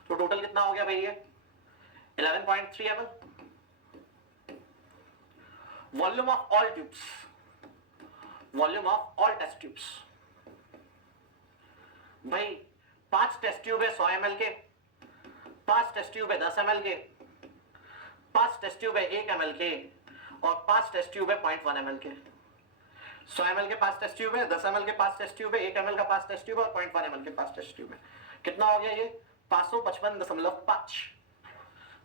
तो टोटल कितना हो गया भाई ये 11.3 ml। Volume of all tubes, volume of all test tubes. भाई 5 टेस्ट ट्यूब है 100 ml के, 5 टेस्ट ट्यूब है 10 ml के, 5 टेस्ट ट्यूब है 1 ml के, और 5 टेस्ट ट्यूब है 0.1 ml के। 100 ml के 5 टेस्ट ट्यूब है, 10 ml के 5 टेस्ट ट्यूब है, 1 ml का 5 टेस्ट ट्यूब है, और 0.1 ml के 5 टेस्ट ट्यूब है। कितना हो गया ये 555.5।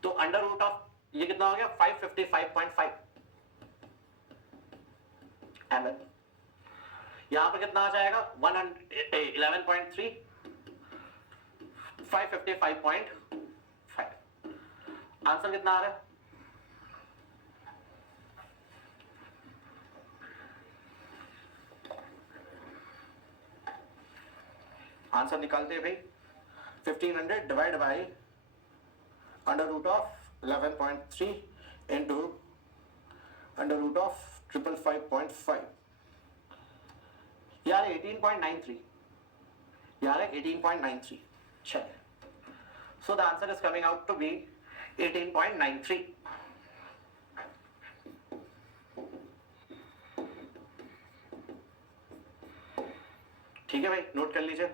तो अंडर रूट ऑफ ये कितना हो गया 555.5 ml। यहां पर कितना आ जाएगा 11.3, 555.5। आंसर कितना आ रहा है? आंसर निकालते हैं भाई। 1500 divide by under root of 11.3 into under root of 555.5, यार 18.93, यार 18.93। चलिए, so the answer is coming out to be 18.93। ठीक है भाई, नोट कर लीजिए।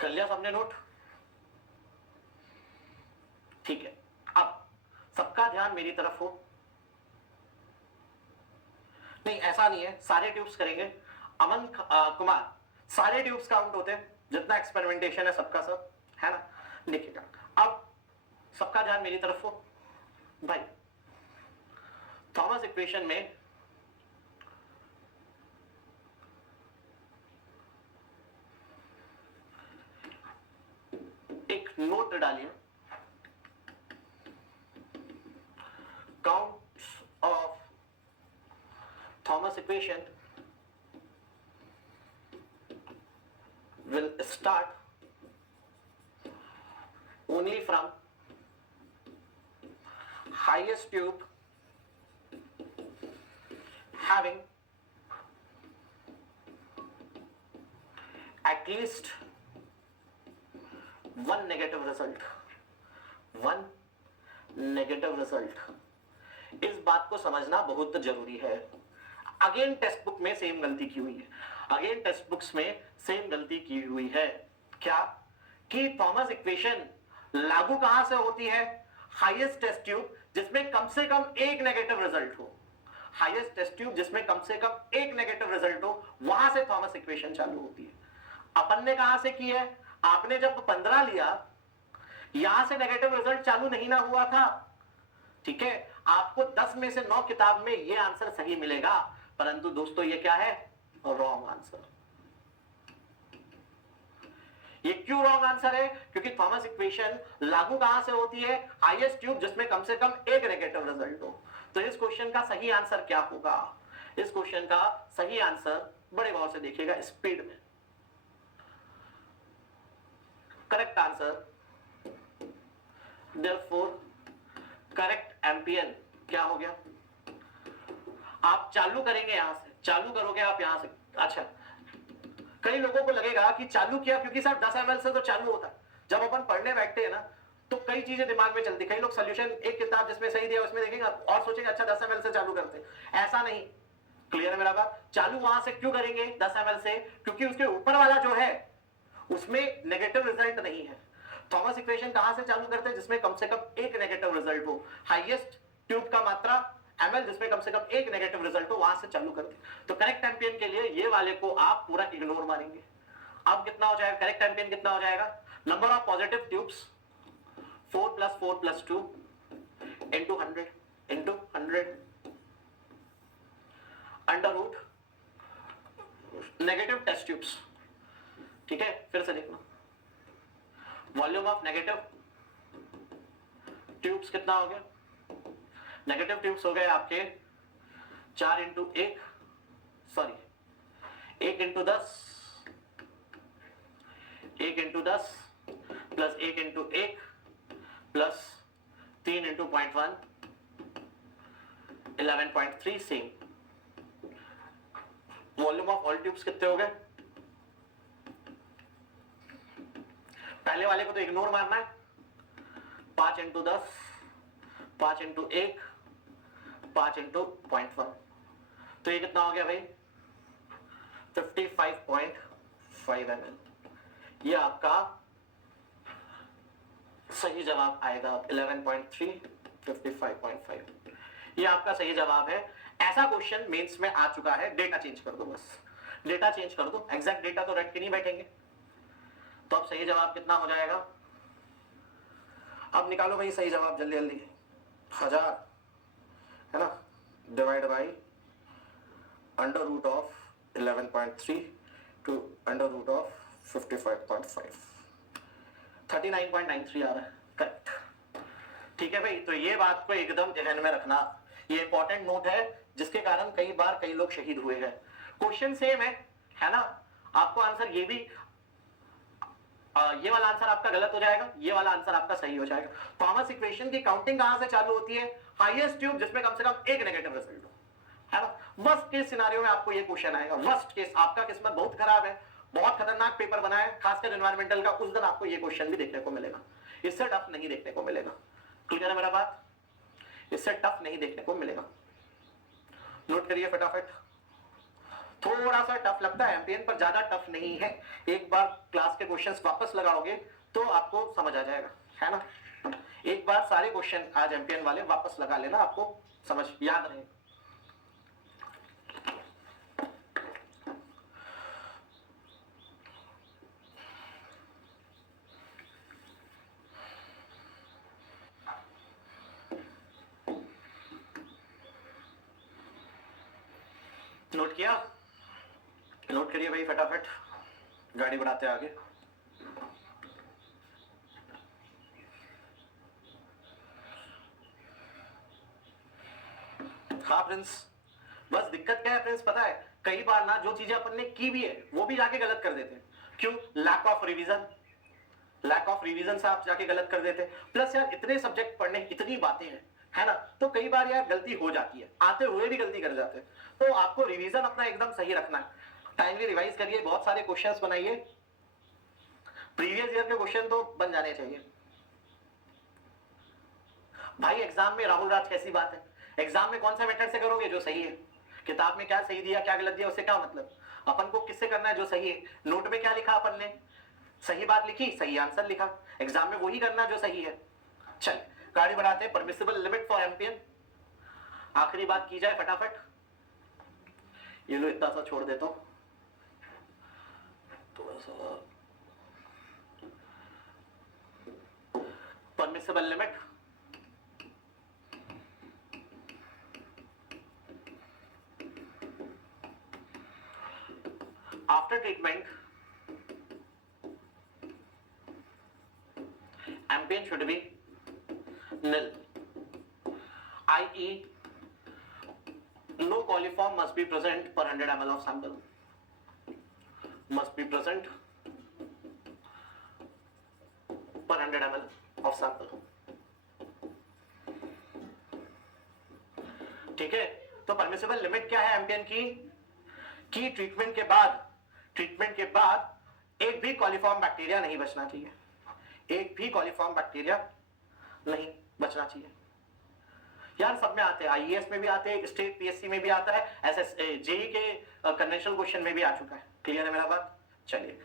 कर लिया सबने नोट? ठीक है, अब सबका ध्यान मेरी तरफ हो। नहीं ऐसा नहीं है, सारे ट्यूब्स करेंगे। अमन कुमार, सारे ट्यूब्स काउंट होते हैं, जितना एक्सपेरिमेंटेशन है सबका सब, है ना। देखिएगा अब सबका ध्यान मेरी तरफ हो भाई। थॉमस इक्वेशन में एक नोट डालिए, counts of Thomas equation will start only from highest tube having at least one negative result, one negative result। इस बात को समझना बहुत जरूरी है। अगेन टेक्स्ट बुक में सेम गलती की हुई है, अगेन टेक्स्ट बुक्स में सेम गलती की हुई है। क्या कि थॉमस इक्वेशन लागू कहां से होती है? हाईएस्ट टेस्ट ट्यूब जिसमें कम से कम एक नेगेटिव रिजल्ट हो, हाईएस्ट टेस्ट ट्यूब जिसमें कम से कम एक नेगेटिव रिजल्ट हो, वहां से थॉमस इक्वेशन चालू होती है। अपन ने कहां से की है? आपने जब 15 लिया, यहां से नेगेटिव रिजल्ट चालू नहीं ना हुआ था। ठीक है, आपको 10 में से 9 किताब में यह आंसर सही मिलेगा, परंतु दोस्तों ये क्या है? Wrong answer. ये क्यों रॉन्ग आंसर है? क्योंकि थॉमस इक्वेशन लागू कहां से होती है? हाईएस्ट ट्यूब जिसमें कम से कम एक नेगेटिव रिजल्ट हो। तो इस क्वेश्चन का सही आंसर क्या होगा? इस क्वेश्चन का सही आंसर बड़े गौर से देखिएगा स्पीड में। Correct answer therefore correct ampere क्या हो गया? आप चालू करेंगे यहां से, चालू करोगे आप यहां से। अच्छा, कई लोगों को लगेगा कि चालू किया क्योंकि सर 10 ml से तो चालू होता है। जब अपन पढ़ने बैठते हैं ना तो कई चीजें दिमाग में चलती। कई लोग सॉल्यूशन एक किताब जिसमें सही दिया उसमें देखेंगे और सोचेंगे अच्छा 10 ml से चालू करते हैं। ऐसा नहीं। क्लियर है मेरा बात? चालू वहां से क्यों करेंगे 10 ml से? क्योंकि उसके ऊपर वाला जो है उसमें नेगेटिव रिजल्ट नहीं है। थॉमस इक्वेशन कहां से चालू करते हैं? जिसमें कम से कम एक नेगेटिव रिजल्ट हो। हाईएस्ट ट्यूब का मात्रा ml जिसमें कम से कम एक नेगेटिव रिजल्ट हो, वहां से चालू करते। तो करेक्ट एम्पियर के लिए ये वाले को आप पूरा इग्नोर मारेंगे। अब कितना हो जाएगा? करेक्ट एम्पियर कितना हो जाएगा? Number of positive tubes 4 + 4 + 2 into 100 into 100 under root negative test tubes. ठीक है, फिर से देखना। वॉल्यूम ऑफ नेगेटिव ट्यूब्स कितना हो गया? नेगेटिव ट्यूब्स हो गए आपके 4 × 1 sorry 1 × 10 1 × 10 plus 1 × 1 plus 3 × 0.1 11.3 same. Volume of all tubes कितने हो गए? पहले वाले को तो इग्नोर मारना है। 5 × 10 5 × 1 5 × 0.1 तो ये कितना हो गया भाई? 55.5 ml। ये आपका सही जवाब आएगा। 11.3 55.5 ये आपका सही जवाब है। ऐसा क्वेश्चन मेंस में आ चुका है। डेटा चेंज कर दो, बस डेटा चेंज कर दो। एग्जैक्ट डेटा तो रट के नहीं बैठेंगे। तो अब सही जवाब कितना हो जाएगा? अब निकालो भाई सही जवाब जल्दी जल्दी। 1000 है ना, divide by under root of 11.3 to under root of 55.5 39.93 आ रहा है। करेक्ट। ठीक है भाई, तो ये बात को एकदम ध्यान में रखना। ये इंपॉर्टेंट नोट है जिसके कारण कई बार कई लोग शहीद हुए हैं। क्वेश्चन सेम है ना? आपको आंसर ये भी ये वाला आंसर आपका गलत हो जाएगा, ये वाला आंसर आपका सही हो जाएगा। थॉमस इक्वेशन की काउंटिंग कहां से चालू होती है? हाईएस्ट ट्यूब जिसमें कम से कम एक नेगेटिव रिजल्ट हो, है ना? वर्स्ट केस सिनेरियो में आपको ये क्वेश्चन आएगा। वर्स्ट केस, आपका किस्मत बहुत खराब है, बहुत खतरनाक पेपर बना है, खासकर एनवायरमेंटल का, उस दिन आपको ये क्वेश्चन भी देखने को मिलेगा। इससे टफ नहीं देखने को मिलेगा। क्लियर है मेरा बात? इससे टफ नहीं देखने को मिलेगा। नोट करिए फटाफट। थोड़ा सा टफ लगता है एमपीएन, पर ज्यादा टफ नहीं है। एक बार क्लास के क्वेश्चंस वापस लगाओगे तो आपको समझ आ जाएगा, है ना? एक बार सारे क्वेश्चन आज एमपीएन वाले वापस लगा लेना, आपको समझ याद रहेगा। नोट किया? नोट करिए भाई फटाफट, गाड़ी बढ़ाते आगे। हाँ प्रिंस, बस दिक्कत क्या है प्रिंस पता है? कई बार ना जो चीजें अपन ने की भी है वो भी जाके गलत कर देते हैं। क्यों? Lack of revision. Lack of revision से आप जाके गलत कर देते हैं। प्लस यार इतने सब्जेक्ट पढ़ने, इतनी बातें हैं, है ना? तो कई बार यार गलती हो जाती है, आते हुए भी गलती कर जाते हैं। तो आपको रिवीजन अपना एकदम सही रखना है। टाइमली रिवाइज करिए, बहुत सारे क्वेश्चंस बनाइए। प्रीवियस ईयर के क्वेश्चन तो बन जाने चाहिए भाई। एग्जाम में राहुल राज कैसी बात है? एग्जाम में कौन सा मेथड से करोगे? जो सही है। किताब में क्या सही दिया क्या गलत दिया उससे क्या मतलब? अपन को किससे करना है? जो सही है। नोट में क्या लिखा अपन ने? सही बात लिखी, सही आंसर लिखा। एग्जाम में वही करना जो सही है। चल गाड़ी बढ़ाते हैं। परमिसिबल लिमिट फॉर एम्पियर, आखिरी बात की जाए फटाफट। ये लो इतना सा छोड़ देता हूं, थोड़ा सा। Permissible limit after treatment MPN should be nil, i.e. no coliform must be present per 100 ml of sample, must be present per 100 ml of sample. ठीक है, तो परमिसिबल लिमिट क्या है एम्पियन की ट्रीटमेंट के बाद एक भी कॉलीफॉर्म बैक्टीरिया नहीं बचना चाहिए, एक भी कॉलीफॉर्म बैक्टीरिया नहीं बचना चाहिए। यार सब में आते हैं, आईएएस में भी आते हैं, स्टेट पीएससी में भी आता है, एसएस जेई के कन्वेंशनल क्वेश्चन में भी आ चुका है। क्लियर है मेरा बात? चलिए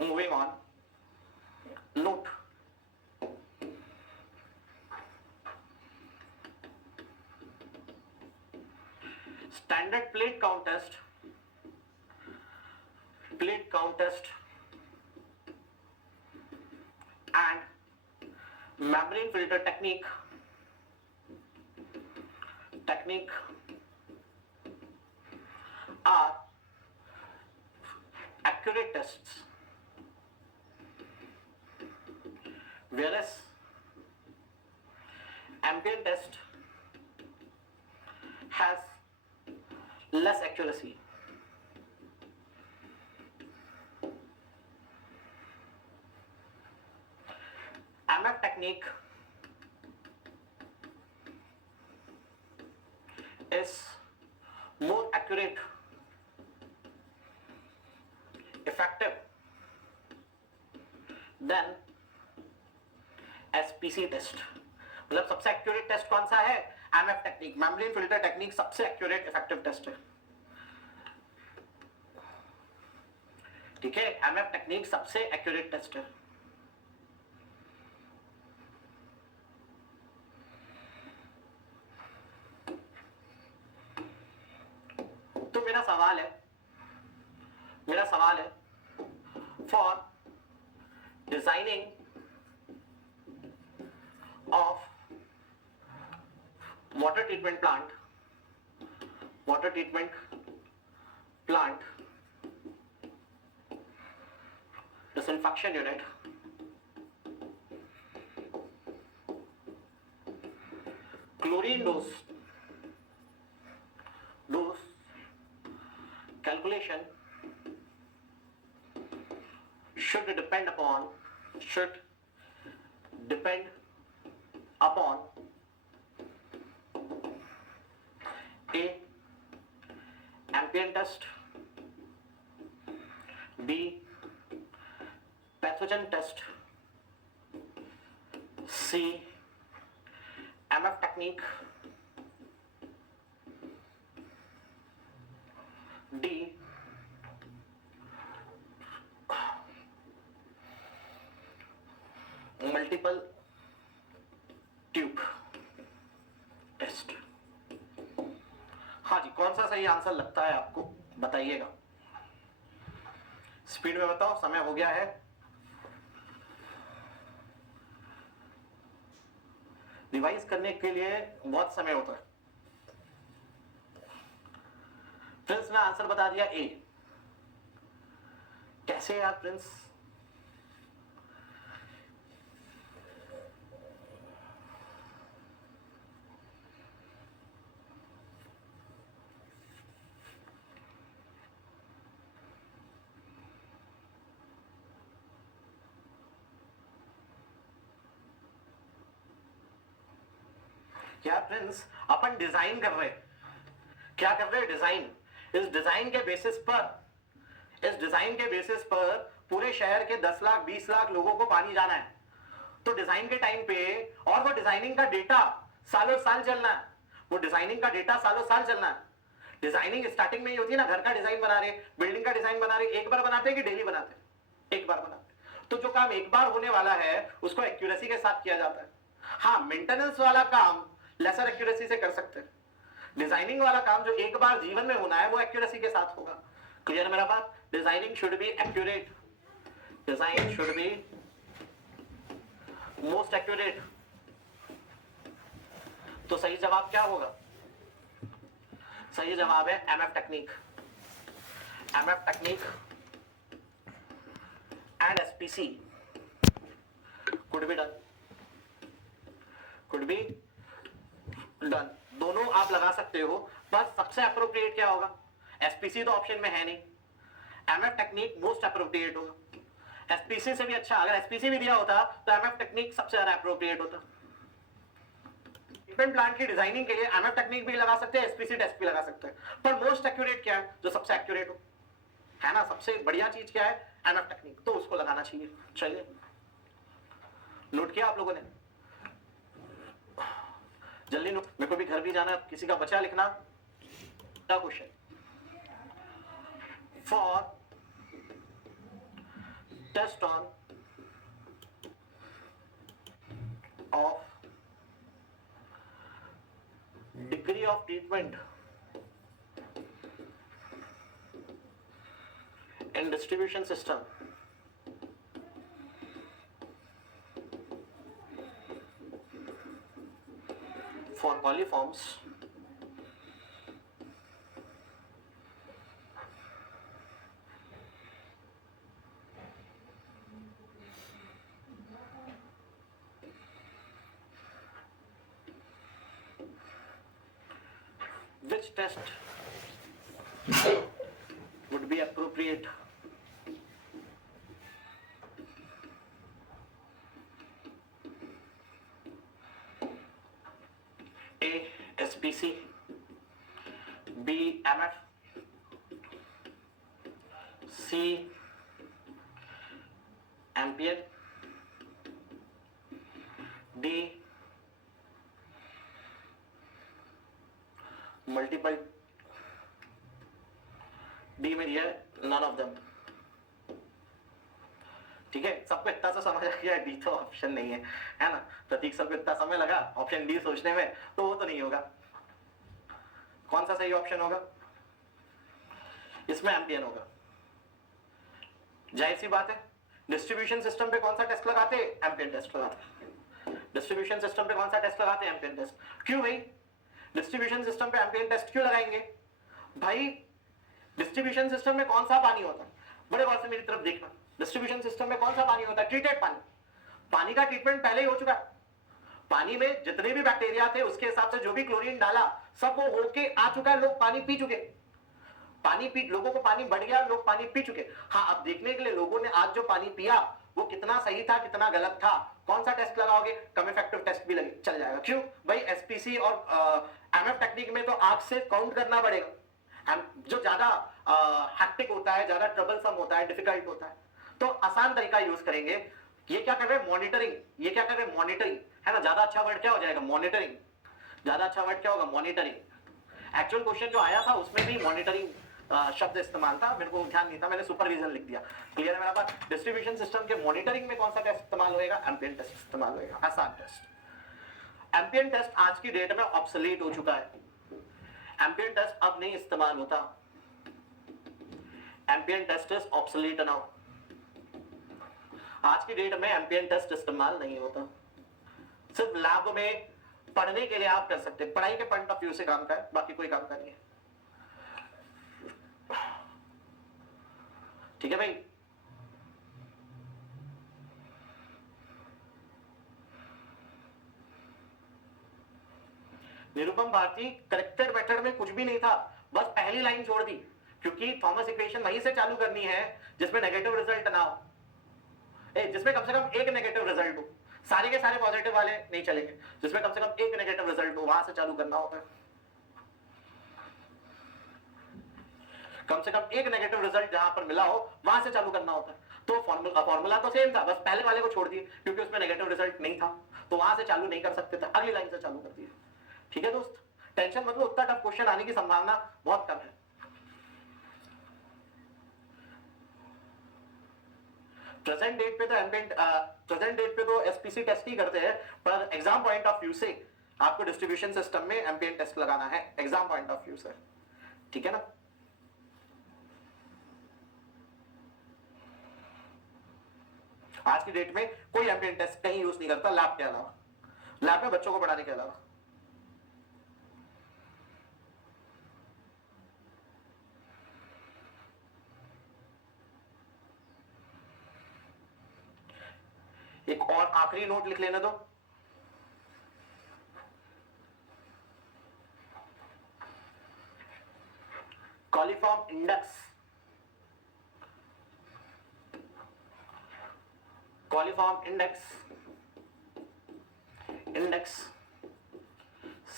moving on. Note, standard plate count test and membrane filter technique are accurate tests, whereas ambient test has less accuracy. MF technique is more accurate, effective than SPC test. मतलब सबसे एक्यूरेट टेस्ट कौन सा है? MF technique, membrane filter technique सबसे accurate effective test है। ठीक है, MF technique सबसे एक्यूरेट टेस्ट है। तो मेरा सवाल है for designing of water treatment plant disinfection unit, chlorine dose calculation should depend upon A. ambient test, B. pathogen test, C. MF technique, D. multiple tube test। हाँ जी, कौन सा सही आंसर लगता है आपको बताइएगा, स्पीड में बताओ, समय हो गया है। रिवाइज करने के लिए बहुत समय होता है। प्रिंस ने आंसर बता दिया ए। कैसे यार प्रिंस? क्या प्रिंस, अपन डिजाइन कर रहे, क्या कर रहे? डिजाइन। इस डिजाइन के बेसिस पर पूरे शहर के 10 लाख 20 लाख लोगों को पानी जाना है। तो डिजाइन के टाइम पे, और वो डिजाइनिंग का डेटा सालों साल चलना है, डिजाइनिंग स्टार्टिंग में ही होती है ना, घर का डिजाइन बना रहे, बिल्डिंग का डिजाइन बना रहे, एक बार बनाते हैं कि डेली बनाते हैं? एक बार बनाते हैं। तो जो काम एक बार होने वाला है उसको एक्यूरेसी के साथ किया जाता है। हाँ, मेंटेनेंस वाला काम लेसर एक्यूरेसी से कर सकते हैं। डिजाइनिंग वाला काम जो एक बार जीवन में होना है वो एक्यूरेसी के साथ होगा। क्लियर मेरा बात? Designing should be accurate, design should be most accurate. तो सही जवाब क्या होगा? सही जवाब है MF technique and SPC could be done, could be done, दोनों आप लगा सकते हो। बस सबसे अप्रोप्रिएट क्या होगा? एसपीसी तो ऑप्शन में है नहीं, एमएफ टेक्निक मोस्ट अप्रोप्रिएट होगा। एसपीसी से भी अच्छा, अगर एसपीसी भी दिया होता तो एमएफ टेक्निक सबसे ज्यादा अप्रोप्रिएट होता। ट्रीटमेंट प्लांट की डिजाइनिंग के लिए एमएफ टेक्निक भी लगा सकते हैं, एसपीसी टेस्ट भी लगा सकते हैं, पर मोस्ट एक्यूरेट क्या है? जो सबसे एक्यूरेट हो, है ना, सबसे बढ़िया चीज क्या है? एमएफ टेक्निक, तो उसको लगाना चाहिए। चलिए, नोट किया आप लोगों ने? जल्दी नोट, मेरे को भी घर भी जाना, किसी का बचा लिखना। Question for test on of degree of treatment in distribution system for coliforms which test would be appropriate? A. SPC, B. MF, C. Ambient, D. Multiple, D में दिया है नन ऑफ देम। ठीक है, सबको इतना सा समझ आ गया, डी तो ऑप्शन नहीं है ना? प्रतीक सर को इतना समय लगा ऑप्शन डी सोचने में, तो वो तो नहीं होगा। कौन सा सही ऑप्शन होगा? इसमें एम्पियन होगा। जाहिर सी बात है, डिस्ट्रीब्यूशन सिस्टम पे कौन सा टेस्ट लगाते हैं? एम्पियन टेस्ट लगाते हैं। डिस्ट्रीब्यूशन सिस्टम पे कौन सा टेस्ट लगाते हैं? एम्पियन टेस्ट। क्यों भाई डिस्ट्रीब्यूशन सिस्टम पे एम्पियन टेस्ट क्यों लगाएंगे? भाई डिस्ट्रीब्यूशन सिस्टम में कौन सा पानी होता है? बड़े गौर से मेरी तरफ देखना। डिस्ट्रीब्यूशन सिस्टम में कौन सा पानी होता है? ट्रीटेड पानी। पानी का ट्रीटमेंट पहले ही हो चुका है। पानी में जितने भी बैक्टीरिया थे उसके हिसाब से जो भी क्लोरीन डाला सब वो होके आ चुका है, लोग पानी पी चुके। लोगों को पानी बढ़ गया, लोग पानी पी चुके। हाँ, अब देखने के लिए लोगों ने आज जो पानी पिया वो कितना सही था, कितना गलत था, कौन सा टेस्ट लगाओगे? कम इफेक्टिव टेस्ट भी लगे चल जाएगा। क्यों भाई? एसपीसी और एमएफ टेक्निक में तो आंख से काउंट करना पड़ेगा। जो ज्यादा हैक्टिक होता है, ज्यादा ट्रबलसम होता है, डिफिकल्ट होता है, तो आसान तरीका यूज करेंगे। ये क्या कर रहे हैं? मॉनिटरिंग। ये क्या कर रहे हैं? मॉनिटरिंग, है ना? ज्यादा अच्छा वर्ड क्या हो जाएगा? मॉनिटरिंग। ज्यादा अच्छा वर्ड क्या होगा? मॉनिटरिंग। एक्चुअल क्वेश्चन जो आया था उसमें भी मॉनिटरिंग शब्द इस्तेमाल था, मेरे को ध्यान नहीं था, मैंने सुपरविजन लिख दिया। क्लियर है मेरा बात? डिस्ट्रीब्यूशन सिस्टम के मॉनिटरिंग में कौन सा टेस्ट इस्तेमाल होएगा? एम्पियन टेस्ट इस्तेमाल होएगा, आसान टेस्ट। एम्पियन टेस्ट आज की डेट में ऑब्सोलीट हो चुका है। एम्पियन टेस्ट अब नहीं इस्तेमाल होता। एम्पियन टेस्ट इज ऑब्सोलीट नाउ। आज की डेट में एम्पियन टेस्ट इस्तेमाल नहीं होता। सिर्फ लैब में पढ़ने के लिए आप कर सकते हैं, पढ़ाई के पॉइंट ऑफ व्यू से काम का है, बाकी कोई काम का नहीं है। ठीक है भाई? निरुपम भारती, करेक्टेड मेथड में कुछ भी नहीं था, बस पहली लाइन छोड़ दी, क्योंकि थॉमस इक्वेशन वहीं से चालू करनी है जिसमें नेगेटिव रिजल्ट ना हो, जिसमें कम से कम एक नेगेटिव रिजल्ट हो। सारे के सारे पॉजिटिव वाले नहीं चलेंगे, जिसमें कम से कम एक नेगेटिव रिजल्ट हो, वहां से चालू करना होता है। कम से कम एक नेगेटिव रिजल्ट जहां पर मिला हो वहां से चालू करना होता है। तो फॉर्मूला तो सेम था, बस पहले वाले को छोड़ दिए क्योंकि उसमें नेगेटिव रिजल्ट नहीं था, तो वहां से चालू नहीं कर सकते थे, अगली लाइन से चालू कर दिए। ठीक है दोस्त, टेंशन मतलब उतना टफ क्वेश्चन आने की संभावना बहुत कम है। प्रेजेंट डेट पे तो एसपीसी टेस्ट ही करते हैं, पर एग्जाम पॉइंट ऑफ व्यू से आपको डिस्ट्रीब्यूशन सिस्टम में एम्पियन टेस्ट लगाना है, एग्जाम पॉइंट ऑफ व्यू से। ठीक है ना? आज की डेट में कोई एम्पियन टेस्ट कहीं यूज नहीं करता लैब के अलावा, लैब में बच्चों को पढ़ाने के अलावा। एक और आखिरी नोट लिख लेने दो, coliform index, coliform index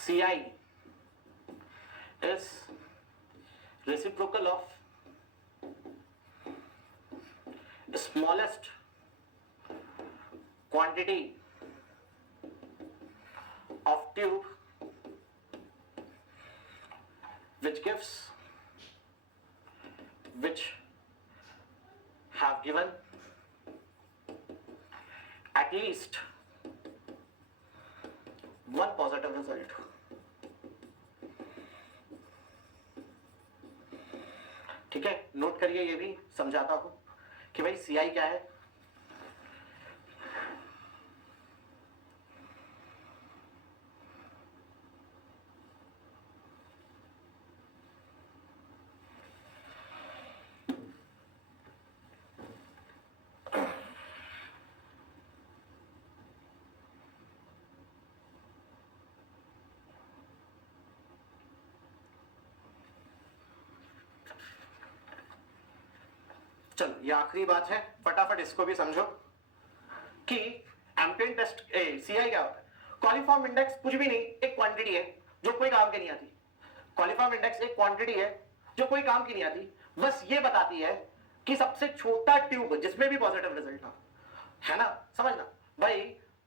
CI is reciprocal of smallest quantity of tube which have given at least one positive result. ठीक है, नोट करिए, ये भी समझाता हूं कि भाई CI क्या है। चलो ये आखिरी बात है, फटाफट इसको भी समझो कि एम्पियन टेस्ट CI क्या होता है। कॉलीफॉर्म इंडेक्स कुछ भी नहीं, एक क्वांटिटी है जो कोई काम की नहीं आती। कॉलीफॉर्म इंडेक्स एक क्वांटिटी है जो कोई काम की नहीं आती, बस ये बताती है कि सबसे छोटा ट्यूब जिसमें भी पॉजिटिव रिजल्ट हो, है ना, समझना भाई।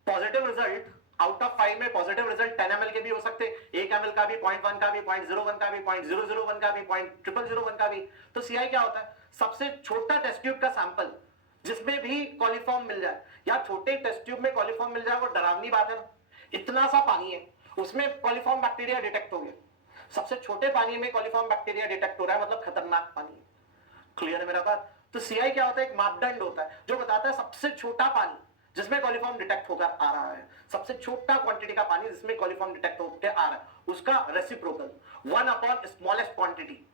पॉजिटिव रिजल्ट आउट ऑफ 5 में पॉजिटिव रिजल्ट 10 ml के भी हो सकते, 1 ml का भी, 0.1 का भी, 0.01 का भी, 0.001 का भी, 0.001 का भी। तो CI क्या होता है, सबसे छोटा टेस्ट ट्यूब का सैंपल जिसमें भी कॉलीफॉर्म मिल जाए, या छोटे टेस्ट ट्यूब में कॉलीफॉर्म मिल जाए, वो डरावनी बात है ना। इतना सा पानी है, उसमें कॉलीफॉर्म बैक्टीरिया डिटेक्ट हो गया, सबसे छोटे पानी में कॉलीफॉर्म बैक्टीरिया डिटेक्ट हो रहा है, मतलब खतरनाक पानी है। क्लियर है मेरा बात। तो CI क्या होता है, एक मापदंड होता है जो बताता है सबसे छोटा पानी जिसमें कॉलीफॉर्म डिटेक्ट होकर आ रहा है, सबसे छोटा क्वांटिटी का पानी जिसमें कॉलीफॉर्म डिटेक्ट होकर आ रहा है, उसका रेसिप्रोकल 1 अपॉन स्मॉलेस्ट क्वांटिटी।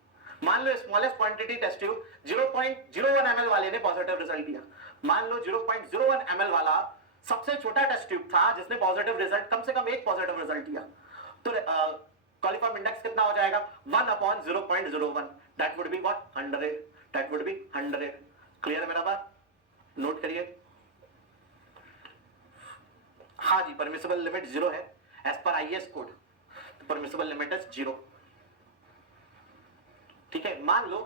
मान लो smallest quantity test tube 0.01 ml वाले ने पॉजिटिव रिजल्ट दिया, मान लो 0.01 ml वाला सबसे छोटा टेस्ट ट्यूब था जिसने पॉजिटिव रिजल्ट, कम से कम एक पॉजिटिव रिजल्ट दिया, तो कॉलीफॉर्म इंडेक्स कितना हो जाएगा, 1 upon 0.01, that would be what, 100, that would be 100। Clear है मेरा बात, नोट करिए। हाँ जी, परमिसिबल लिमिट 0 है एज पर IS code, permissible limit is 0। ठीक है, मान लो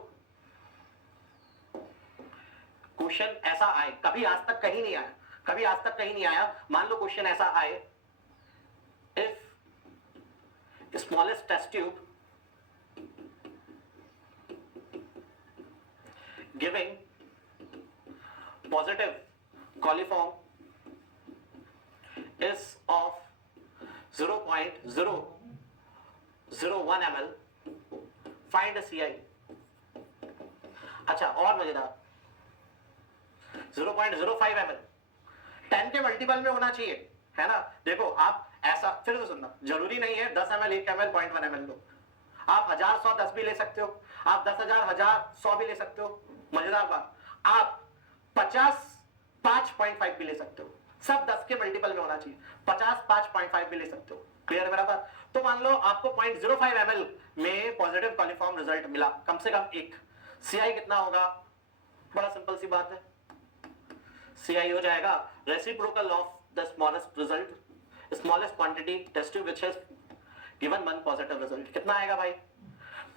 क्वेश्चन ऐसा आए, कभी आज तक कहीं नहीं आया, कभी आज तक कहीं नहीं आया, मान लो क्वेश्चन ऐसा आए, if smallest test tube giving positive coliform is of 0.001 ml, find a CI। अच्छा, और मजेदार, 0.05 ml 10 के मल्टीपल में होना चाहिए, है ना। देखो आप ऐसा फिर से सुनना, जरूरी नहीं है 10 ml 1 ml 0.1 ml लो, आप 1000 100 10 भी ले सकते हो, आप 10,000 1000 100 भी ले सकते हो। मजेदार बात, आप 50 5.5 भी ले सकते हो, सब 10 के मल्टीपल में होना चाहिए, 50 5.5 भी ले सकते हो। क्लियर है मेरा बात। तो मान लो आपको 0.05 ml में पॉजिटिव कॉलीफॉर्म रिजल्ट मिला, कम से कम एक, CI कितना होगा, बड़ा सिंपल सी बात है, CI हो जाएगा reciprocal of the smallest result, smallest quantity test tube which has given one positive result. कितना आएगा भाई,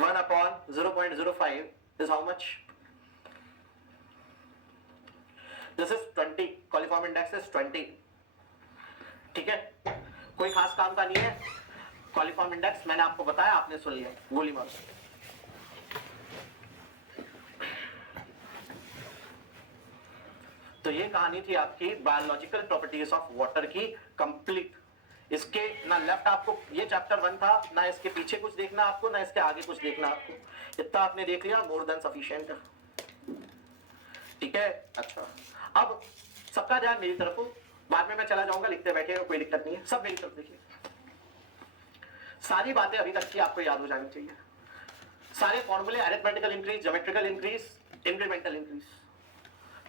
1 upon 0.05 is how much, this is 20, coliform index is 20। ठीक है, कोई खास काम का नहीं है, कॉलीफॉर्म इंडेक्स मैंने आपको बताया, आपने सुन लिया, गोली मार। तो ये कहानी थी आपकी बायोलॉजिकल प्रॉपर्टीज ऑफ वाटर की कंप्लीट। इसके ना लेफ्ट आपको ये चैप्टर 1 था, ना इसके पीछे कुछ देखना आपको, ना इसके आगे कुछ देखना आपको, इतना आपने देख लिया, मोर देन सफिशिएंट। ठीक है, अच्छा अब सबका ध्यान मेरी तरफ हो, बाद में मैं चला जाऊंगा, लिखते बैठे, कोई दिक्कत नहीं है, सब मेरी तरफ देखिए। सारी बातें अभी तक की आपको याद हो जानी चाहिए, सारे फॉर्मूले, arithmetical increase, geometrical increase, incremental increase,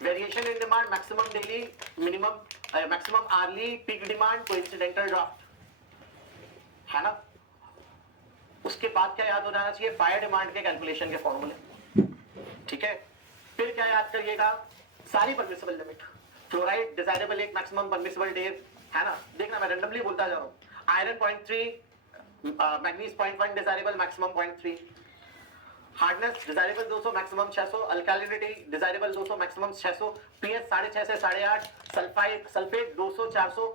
variation in demand, maximum daily, minimum maximum hourly peak demand coincidental draft, है ना। उसके बाद क्या याद हो जाना चाहिए, फायर डिमांड के कैलकुलेशन के फॉर्मूले, ठीक है। फिर क्या याद करिएगा, सारी परमिसिबल लिमिट, फ्लोराइड डिजायरेबल एक, मैक्सिमम परमिसिबल डेज, है ना। देखना मैं रैंडमली बोलता जा रहा हूं, iron 0.3, manganese 0.1 desirable, maximum 0.3, hardness desirable 200, maximum 600, alkalinity desirable 200, maximum 600, pH 6.5 से 8.5, सल्फेट 200 400,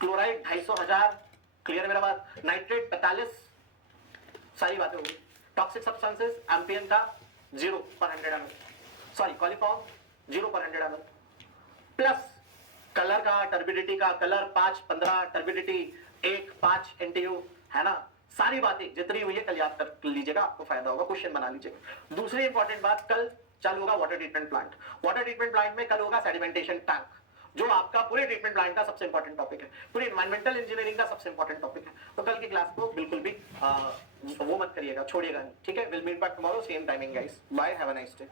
क्लोराइड 250 1000, क्लियर मेरा बात, नाइट्रेट 45, सारी बातें होगी। टॉक्सिक सब्सटेंसेस एम्पियन का 0 पर 100 ml, सॉरी कॉलिफॉर्म 0 पर 100 ml, प्लस कलर का, टर्बिडिटी का, कलर 5 15, टर्बिडिटी 1 5 NTU, है ना। सारी बातें जितनी हुई है कल याद कर लीजिएगा, आपको फायदा होगा, क्वेश्चन बना लीजिएगा। दूसरी इंपॉर्टेंट बात, कल चालू होगा water treatment plant. Water treatment plant में कल होगा सेडिमेंटेशन टैंक, जो आपका पूरे ट्रीटमेंट प्लांट का सबसे इंपॉर्टेंट टॉपिक है, पूरी एनवायरमेंटल इंजीनियरिंग का सबसे इंपॉर्टेंट टॉपिक है। तो कल की क्लास को बिल्कुल भी वो मत करिएगा, छोड़िएगा नहीं, ठीक है। Will meet back tomorrow same timing guys, bye, have a nice day.